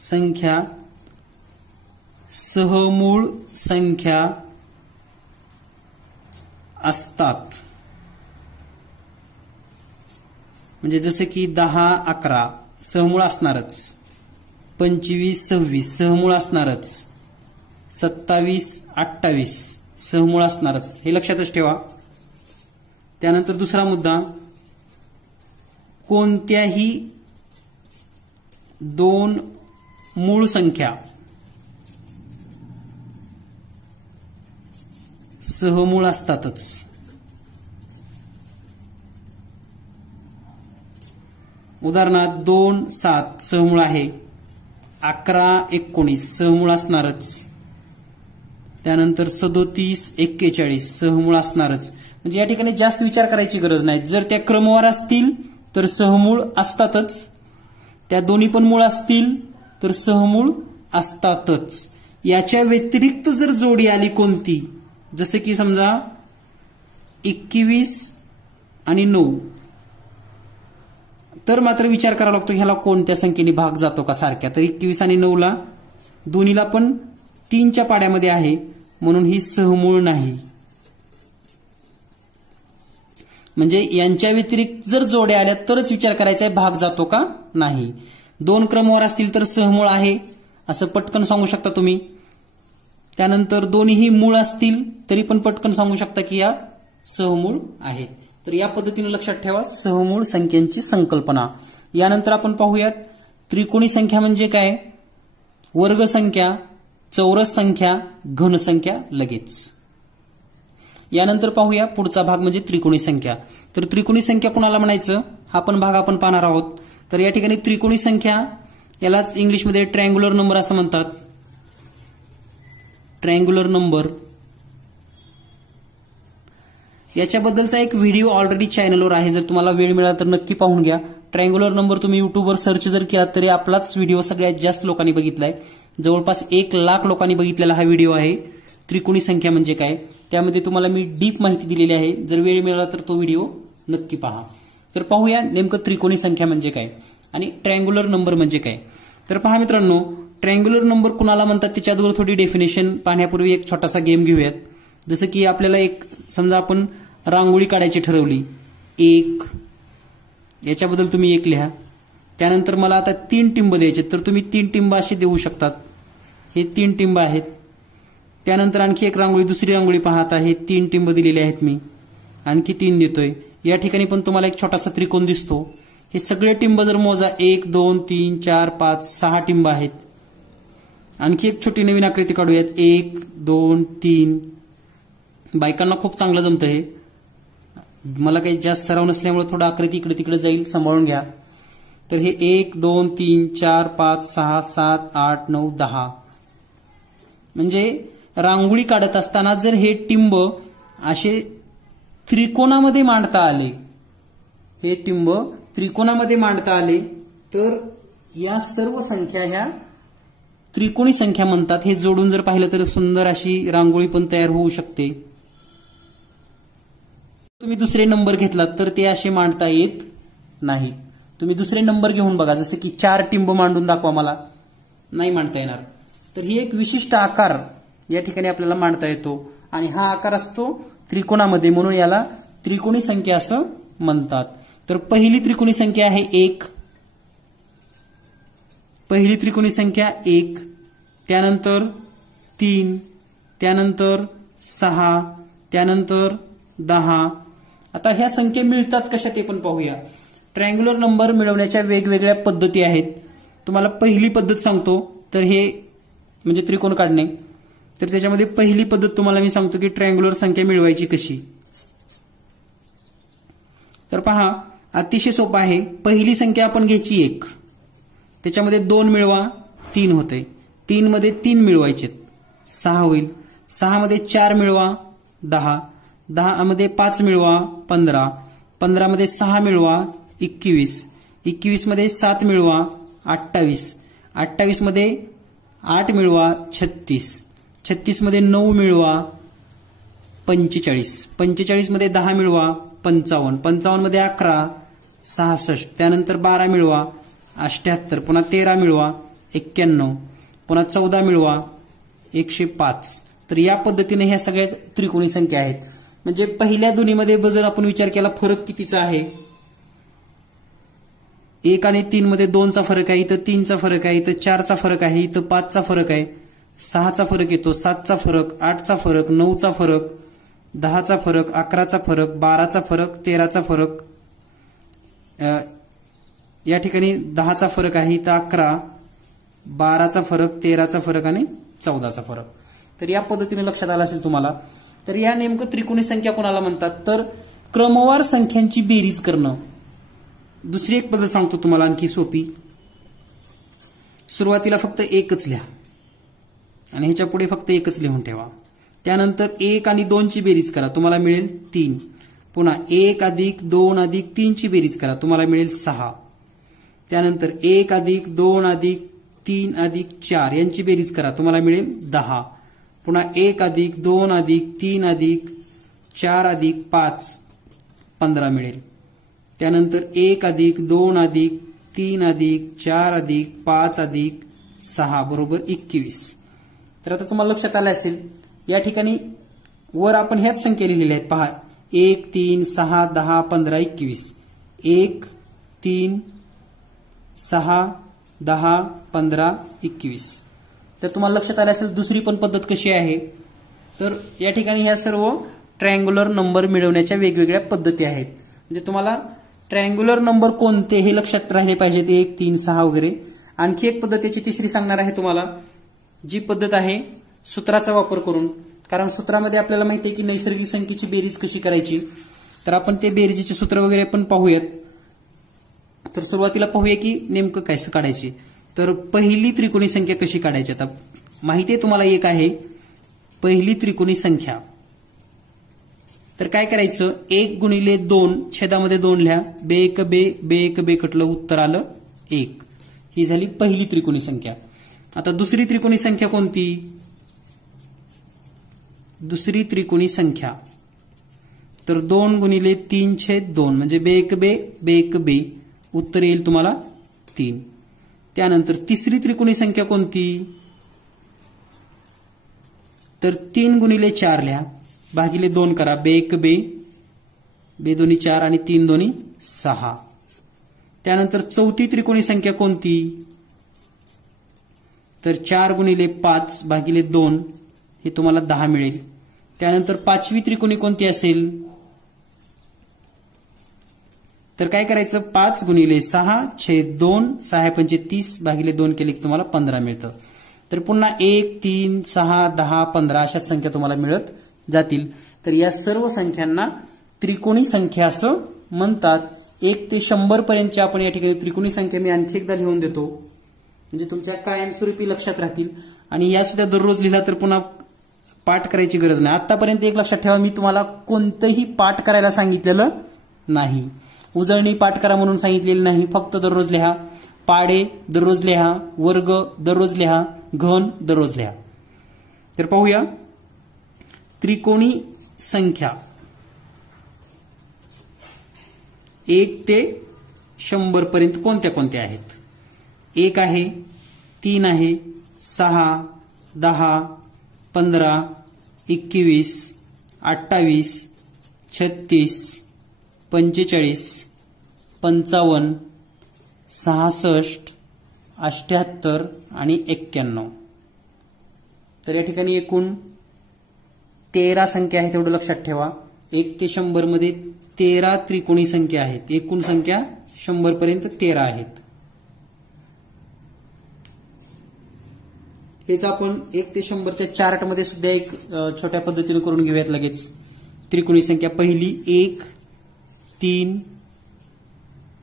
संख्या सहमूळ संख्या असतात. म्हणजे जसे की 10, 11 सहमूळ असणारच, 25, 26 सहमूळ असणारच, 27, 28 सहमूळ असणारच, हे लक्षातच ठेवा. त्यानंतर दुसरा मुद्दा, कोणत्याही 2 मूळ संख्या सहमूळ असतातच. उदाहरणार्थ 2, 7 सहमूळ आहे, 11, 19 सहमूळ असणारच. त्यानंतर 37, 41 सहमूळ असणारच. म्हणजे या ठिकाणी जास्त विचार करायची गरज नाही. जर त्या क्रमवार असतील तर सहमूळ असतातच, त्या दोन्ही पण मूळ असतील तर सहमूळ असतातच. याच्या व्यतिरिक्त जर जोडी आली कोणती, जसे की समजा 21 आणि 9, तर मात्र विचार करावा लागतो ह्याला कोणत्या संख्येने भाग जातो का सारख्या. तर 21 आणि 9ला दोन्हीला पण 3च्या पाड्यामध्ये आहे, म्हणून ही सहमूळ नाही. म्हणजे यांच्या व्यतिरिक्त जर जोड्या आल्या तरच विचार करायचा आहे भाग जातो का नाही. 2 क्रमवार असतील तर सहमूळ आहे असं पटकन सांगू शकता तुम्ही. त्यानंतर दोन्हीही मूळ असतील तरी पण पटकन सांगू शकता की या सहमूळ आहेत. तर या पद्धतीने लक्षात ठेवा सहमूळ संख्यांची संकल्पना. यानंतर आपण पाहूयात त्रिकोणी संख्या म्हणजे काय, वर्ग संख्या, चौरस संख्या, घन संख्या लगेच. यानंतर पाहूया पुढचा भाग म्हणजे त्रिकोणी संख्या. तर त्रिकोणी संख्या कुणाला म्हणायचं हा पण भाग आपण पाहणार आहोत. तर या ठिकाणी त्रिकोणी संख्या यालाच इंग्लिशमध्ये ट्रायंग्युलर नंबर असं म्हणतात. ट्रायंग्युलर नंबर याच्याबद्दलचा एक व्हिडिओ ऑलरेडी चॅनलवर आहे, जर तुम्हाला वेळ मिळाला तर नक्की पाहून घ्या. ट्रायंग्युलर नंबर तुम्ही युट्यूबवर सर्च जर केला तरी आपलाच व्हिडिओ सगळ्यात जास्त लोकांनी बघितलाय. जवळपास 1,00,000 लोकांनी बघितलेला हा व्हिडिओ आहे. त्रिकोणी संख्या म्हणजे काय त्यामध्ये तुम्हाला मी डीप माहिती दिलेली आहे. जर वेळ मिळाला तर तो व्हिडिओ नक्की पहा. तर पाहूया नेमकं त्रिकोणी संख्या म्हणजे काय आणि ट्रायंग्युलर नंबर म्हणजे काय. तर पहा मित्रांनो, ट्रायंग्युलर नंबर कुणाला म्हणतात त्याच्या अगोदर थोडी डेफिनेशन पाहण्यापूर्वी एक छोटासा गेम घेऊयात. जसं की आपल्याला एक समजा आपण रांगोळी काढायची ठरवली, 1 याच्याबद्दल तुम्ही 1 लिहा. त्यानंतर मला आता 3 टिंब द्यायचे, तर तुम्ही 3 टिंब असे देऊ शकतात. हे 3 टिंब आहेत. त्यानंतर आणखी एक रांगोळी, दुसरी रांगोळी पाहत आहे, 3 टिंब दिलेले आहेत. मी आणखी 3 देतोय. या ठिकाणी पण तुम्हाला एक छोटासा त्रिकोण दिसतो. हे सगळे टिंब जर मोजा, 1 2 3 4 5 6 टिंब आहेत. आणखी एक छोटी नवीन आकृती काढूयात, 1 2 3. बायकांना खूप चांगलं जमतं हे, मला काही जास्त सराव नसल्यामुळे थोडं आकृती इकडे तिकडे जाईल, सांभाळून घ्या. तर हे 1 2 3 4 5 6 7 8 9 10. म्हणजे रांगोळी काढत असताना जर हे टिंब असे त्रिकोणामध्ये मांडता आले, हे टिंब त्रिकोणामध्ये मांडता आले, तर या सर्व संख्या ह्या त्रिकोणी संख्या म्हणतात. हे जोडून जर पाहिलं तर सुंदर अशी रांगोळी पण तयार होऊ शकते. तुम्ही दुसरे नंबर घेतलात तर ते असे मांडता येत नाहीत. तुम्ही दुसरे नंबर घेऊन बघा, जसे की 4 टिंब मांडून दाखवा, मला नाही मांडता येणार. तर ही एक विशिष्ट आकार या ठिकाणी आपल्याला मांडता येतो आणि हा आकार असतो त्रिकोणामध्ये, म्हणून याला त्रिकोणी संख्या असं म्हणतात. तर पहिली त्रिकोणी संख्या आहे 1. पहिली त्रिकोणी संख्या 1, त्यानंतर 3, त्यानंतर 6, त्यानंतर 10. आता ह्या संख्या मिळतात कशा ते पण पाहूया. ट्रायंग्युलर नंबर मिळवण्याच्या वेगवेगळ्या पद्धती आहेत. तुम्हाला पहिली पद्धत सांगतो, तर हे म्हणजे त्रिकोण काढणे. तर त्याच्यामध्ये पहिली पद्धत तुम्हाला मी सांगतो की ट्रायंग्युलर संख्या मिळवायची कशी. तर पहा, अतिशय सोपं आहे. पहिली संख्या आपण घ्यायची 1, त्याच्यामध्ये 2 मिळवा, 3 होते. 3 मध्ये 3 मिळवायचे, 6 होईल. 6 मध्ये 4 मिळवा, 10. 10 मध्ये 5 मिळवा, 15. 15 मध्ये 6 मिळवा, 21. 21 मध्ये 7 मिळवा, 28. 28 मध्ये 8 मिळवा, 36. 36 मध्ये 9 मिळवा, 45. 45 मध्ये 10 मिळवा, 55. 55 मध्ये 11, 66. त्यानंतर 12 मिळवा, 78. पुन्हा 13 मिळवा, 91. पुन्हा 14 मिळवा, 105. तर या पद्धतीने ह्या सगळ्या त्रिकोणी संख्या आहेत. म्हणजे पहिल्या दोन्हीमध्ये जर आपण विचार केला फरक कितीचा आहे, 1 आणि 3 मध्ये 2चा फरक आहे, इथं 3चा फरक आहे, इथं 4चा फरक आहे, इथं 5चा फरक आहे, 6चा फरक येतो, 7चा फरक, 8चा फरक, 9चा फरक, 10चा फरक, 11चा फरक, 12चा फरक, 13चा फरक. या ठिकाणी 10चा फरक आहे, इथं 11, 12चा फरक, 13चा फरक आणि 14चा फरक. तर या पद्धतीने लक्षात आलं असेल तुम्हाला. तर या नेमकं त्रिकोणी संख्या कोणाला म्हणतात, तर क्रमवार संख्यांची बेरीज करणं. दुसरी एक पद्धत सांगतो तुम्हाला आणखी सोपी. सुरुवातीला फक्त 1च लिहा आणि ह्याच्या पुढे फक्त 1च लिहून ठेवा. त्यानंतर 1 आणि 2 ची बेरीज करा, तुम्हाला मिळेल 3. पुन्हा 1 अधिक 2 अधिक 3 ची बेरीज करा, तुम्हाला मिळेल 6. त्यानंतर 1 अधिक 2 अधिक 3 अधिक 4 यांची बेरीज करा, तुम्हाला मिळेल 10. पुन्हा 1 अधिक 2 अधिक 3 अधिक 4 अधिक 5 15 मिळेल. त्यानंतर 1 अधिक 2 अधिक 3 अधिक 4 अधिक 5 अधिक 6 बरोबर 21. तर आता तुम्हाला लक्षात आलं असेल, या ठिकाणी वर आपण ह्याच संख्या लिहिलेल्या आहेत. पहा, 1 3 6 10 15 21. 1 3 6 10 15 21. तर तुम्हाला लक्षात आलं असेल दुसरी पण पद्धत कशी आहे. तर या ठिकाणी ह्या सर्व ट्रायंग्युलर नंबर मिळवण्याच्या वेगवेगळ्या पद्धती आहेत. म्हणजे तुम्हाला ट्रायंग्युलर नंबर कोणते हे लक्षात राहिले पाहिजेत, 1 3 6 वगैरे. आणखी एक पद्धत याची तिसरी सांगणार आहे तुम्हाला, जी पद्धत आहे सूत्राचा वापर करून. कारण सूत्रामध्ये आपल्याला माहिती आहे की नैसर्गिक संख्येची बेरीज कशी करायची. तर आपण ते बेरजेचे सूत्र वगैरे पण पाहूयात. तर सुरुवातीला पाहूया की नेमकं काय काढायची. तर पहिली त्रिकोणी संख्या कशी काढायची. आता माहिती आहे तुम्हाला एक आहे पहिली त्रिकोणी संख्या. तर काय करायचं 1 गुणिले 2 छेदामध्ये 2 लिहा. बे एक बे कटलं उत्तर आलं 1. ही झाली पहिली त्रिकोणी संख्या. आता दुसरी त्रिकोणी संख्या कोणती. दुसरी त्रिकोणी संख्या तर 2 गुणिले 3 छेद 2 म्हणजे बे एक बे उत्तर येईल तुम्हाला 3. त्यानंतर तिसरी त्रिकोणी संख्या कोणती. तर 3 गुणिले 4 लिहा भागिले 2 करा. बे एक बे दोन्ही 4 आणि 3 दोन्ही 6. त्यानंतर चौथी त्रिकोणी संख्या कोणती. तर 4 गुणिले 5 भागिले 2 हे तुम्हाला 10 मिळेल. त्यानंतर पाचवी त्रिकोणी कोणती असेल. तर काय करायचं 5 गुणिले 6 छेद 2 6 पंचे 30 भागिले 2 केले की तुम्हाला 15 मिळतं. तर पुन्हा 1 3 6 10 15 अशाच संख्या तुम्हाला मिळत जातील. तर या सर्व संख्यांना त्रिकोणी संख्या असं म्हणतात. 1 ते 100 पर्यंतच्या आपण या ठिकाणी त्रिकोणी संख्या मी आणखी एकदा लिहून देतो म्हणजे तुमच्या कायमस्वरूपी लक्षात राहतील. आणि या सुद्धा दररोज लिहिला तर पुन्हा पाठ करायची गरज नाही. आतापर्यंत एक लक्षात ठेवा मी तुम्हाला कोणतंही पाठ करायला सांगितलेलं नाही. उजळणी पाठ करा म्हणून सांगितलेली नाही. फक्त दररोज लिहा. पाडे दररोज लिहा. वर्ग दररोज लिहा. घन दररोज लिहा. तर पाहूया त्रिकोणी संख्या 1 ते 100 पर्यंत कोणत्या कोणत्या आहेत. 1 आहे 3 आहे 6 10 15 21 28 36 45 55 66 78 आणि 91. तर या ठिकाणी एकूण 13 संख्या आहेत एवढं लक्षात ठेवा. 1 ते 100 मध्ये 13 त्रिकोणी संख्या आहेत. एकूण संख्या 100 पर्यंत 13 आहेत. हेच आपण 1 ते 100च्या चार्ट मध्ये सुद्धा एक छोट्या पद्धतीने करून घेऊयात लगेच. त्रिकोणी संख्या पहिली 1 3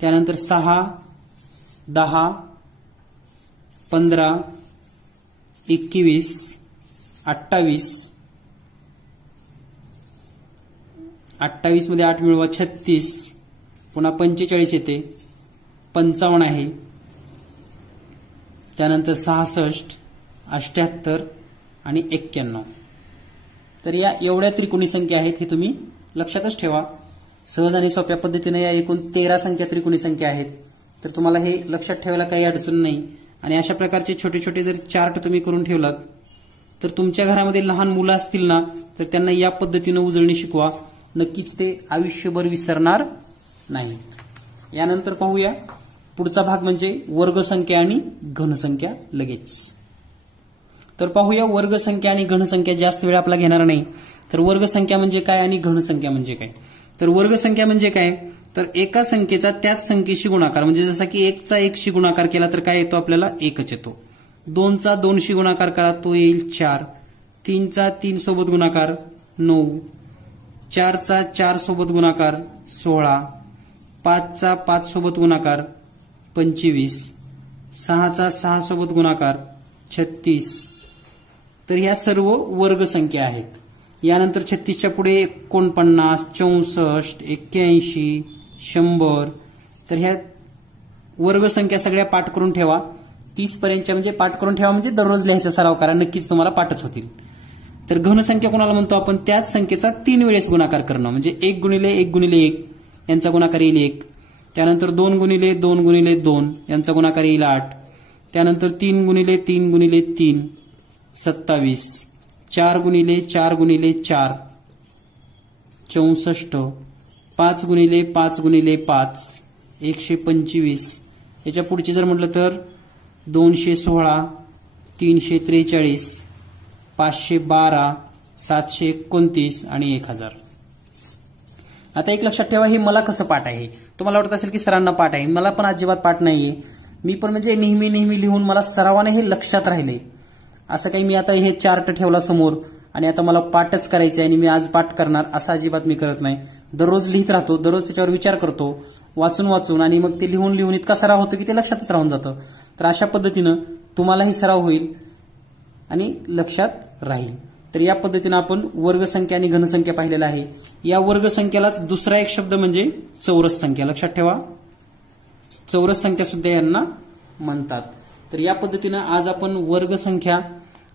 त्यानंतर 6 10 15 21 28 28 मध्ये 8 मिळवा 36 पुन्हा 45 येते 55 आहे त्यानंतर 66 78 आणि 91. तर या एवढ्या त्रिकोणी संख्या आहेत हे तुम्ही लक्षातच ठेवा. सहज आणि सोप्या पद्धतीने या एकूण 13 संख्या त्रिकोणी संख्या आहेत. तर तुम्हाला हे लक्षात ठेवायला काही अडचण नाही. आणि अशा प्रकारचे छोटे छोटे जर चार्ट तुम्ही करून ठेवलात तर तुमच्या घरामध्ये लहान मुलं असतील ना तर त्यांना या पद्धतीने उजळणी शिकवा. नक्कीच ते आयुष्यभर विसरणार नाही. यानंतर पाहूया पुढचा भाग म्हणजे वर्गसंख्या आणि घनसंख्या लगेच. तर पाहूया वर्गसंख्या आणि घनसंख्या. जास्त वेळ आपला घेणार नाही. तर वर्गसंख्या म्हणजे काय आणि घनसंख्या म्हणजे काय. तर वर्गसंख्या म्हणजे काय तर एका संख्येचा त्याच संख्येशी गुणाकार म्हणजे जसा की 1 चा 1 शी गुणाकार केला तर काय येतो आपल्याला 1च येतो. 2 चा 2 शी गुणाकार करा तो येईल 4. 3 चा 3 सोबत गुणाकार 9. 4 चा 4 सोबत गुणाकार 16. 5 चा 5 सोबत गुणाकार 25. 6 चा 6 सोबत गुणाकार 36. तर ह्या सर्व वर्गसंख्या आहेत. यानंतर 36च्या पुढे 49 64 81 100. तर ह्या वर्गसंख्या सगळ्या पाठ करून ठेवा. 30 पर्यंतच्या म्हणजे पाठ करून ठेवा म्हणजे दररोज लिहायचा सराव करा. नक्कीच तुम्हाला पाठच होतील. तर घनसंख्या कोणाला म्हणतो आपण त्याच संख्येचा 3 वेळेस गुणाकार करणं म्हणजे 1 गुणिले 1 गुणिले 1 यांचा गुणाकार येईल 1. त्यानंतर 2 गुणिले 2 गुणिले 2 यांचा गुणाकार येईल 8. त्यानंतर 3 गुणिले 3 गुणिले 3 27. 4 गुणिले 4 गुणिले 4 64. 5 गुणिले 5 गुणिले 5 125. याच्या पुढची जर म्हटलं तर 216 343 512 729 आणि 1000. आता एक लक्षात ठेवा हे मला कसं पाठ आहे. तुम्हाला वाटत असेल की सरांना पाठ आहे. मला पण अजिबात पाठ नाहीये. मी पण म्हणजे नेहमी लिहून मला सरावाने हे लक्षात राहिले. असं काही मी आता हे चार्ट ठेवला समोर आणि आता मला पाठच करायचे आणि मी आज पाठ करणार असं अजिबात मी करत नाही. दररोज लिहित राहतो, दररोज त्याच्यावर विचार करतो, वाचून वाचून, आणि मग ते लिहून लिहून इतका सराव होतो की ते लक्षातच राहून जातं. तर अशा पद्धतीनं तुम्हालाही सराव होईल आणि लक्षात राहील. तर या पद्धतीनं आपण वर्गसंख्या आणि घनसंख्या पाहिलेला आहे. या वर्गसंख्यालाच दुसरा एक शब्द म्हणजे चौरस संख्या. लक्षात ठेवा, चौरस संख्या सुद्धा यांना म्हणतात. तर या पद्धतीनं आज आपण वर्गसंख्या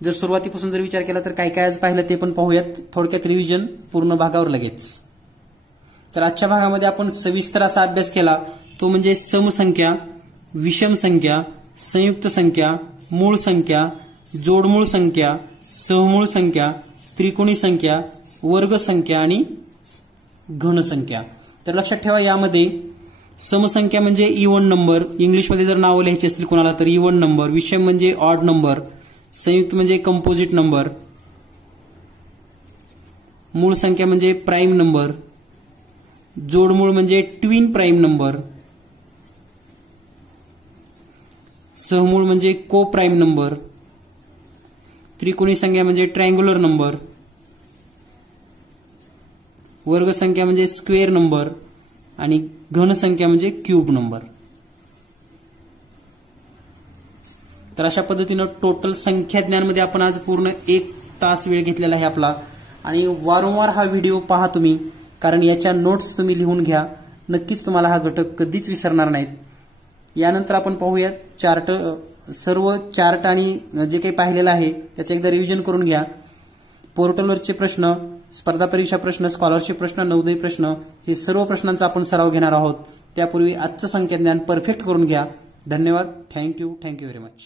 जर सुरुवातीपासून जर विचार केला तर काय काय आज पाहिलं ते पण पाहूयात. थोडक्यात रिव्हिजन पूर्ण भागावर लगेच. तर आजच्या भागामध्ये आपण सविस्तर असा अभ्यास केला, तो म्हणजे समसंख्या, विषम संख्या, संयुक्त संख्या, मूळ संख्या, जोडमूळ संख्या, सहमूळ संख्या, त्रिकोणी संख्या, वर्गसंख्या आणि घनसंख्या. तर लक्षात ठेवा, यामध्ये समसंख्या म्हणजे इव्हन नंबर, इंग्लिशमध्ये जर नावं लिहायची असतील कोणाला तर इव्हन नंबर, विषम म्हणजे ऑड नंबर, संयुक्त म्हणजे कंपोजिट नंबर, मूळ संख्या म्हणजे प्राईम नंबर, जोडमूळ म्हणजे ट्विन प्राईम नंबर, सहमूळ म्हणजे को प्राईम नंबर, त्रिकोणी संख्या म्हणजे ट्रायंग्युलर नंबर, वर्गसंख्या म्हणजे स्क्वेअर नंबर आणि घनसंख्या म्हणजे क्यूब नंबर. तर अशा पद्धतीनं टोटल संख्या ज्ञानमध्ये आपण आज पूर्ण 1 तास वेळ घेतलेला आहे आपला. आणि वारंवार हा व्हिडिओ पहा तुम्ही, कारण याच्या नोट्स तुम्ही लिहून घ्या. नक्कीच तुम्हाला हा घटक कधीच विसरणार नाहीत. यानंतर आपण पाहूयात चार्ट, सर्व चार्ट आणि जे काही पाहिलेलं आहे त्याचं एकदा रिव्हिजन करून घ्या. पोर्टलवरचे प्रश्न, स्पर्धा परीक्षा प्रश्न, स्कॉलरशिप प्रश्न, नवोदय प्रश्न, हे सर्व प्रश्नांचा आपण सराव घेणार आहोत. त्यापूर्वी आजचं संख्या ज्ञान परफेक्ट करून घ्या. धन्यवाद. Thank you very much.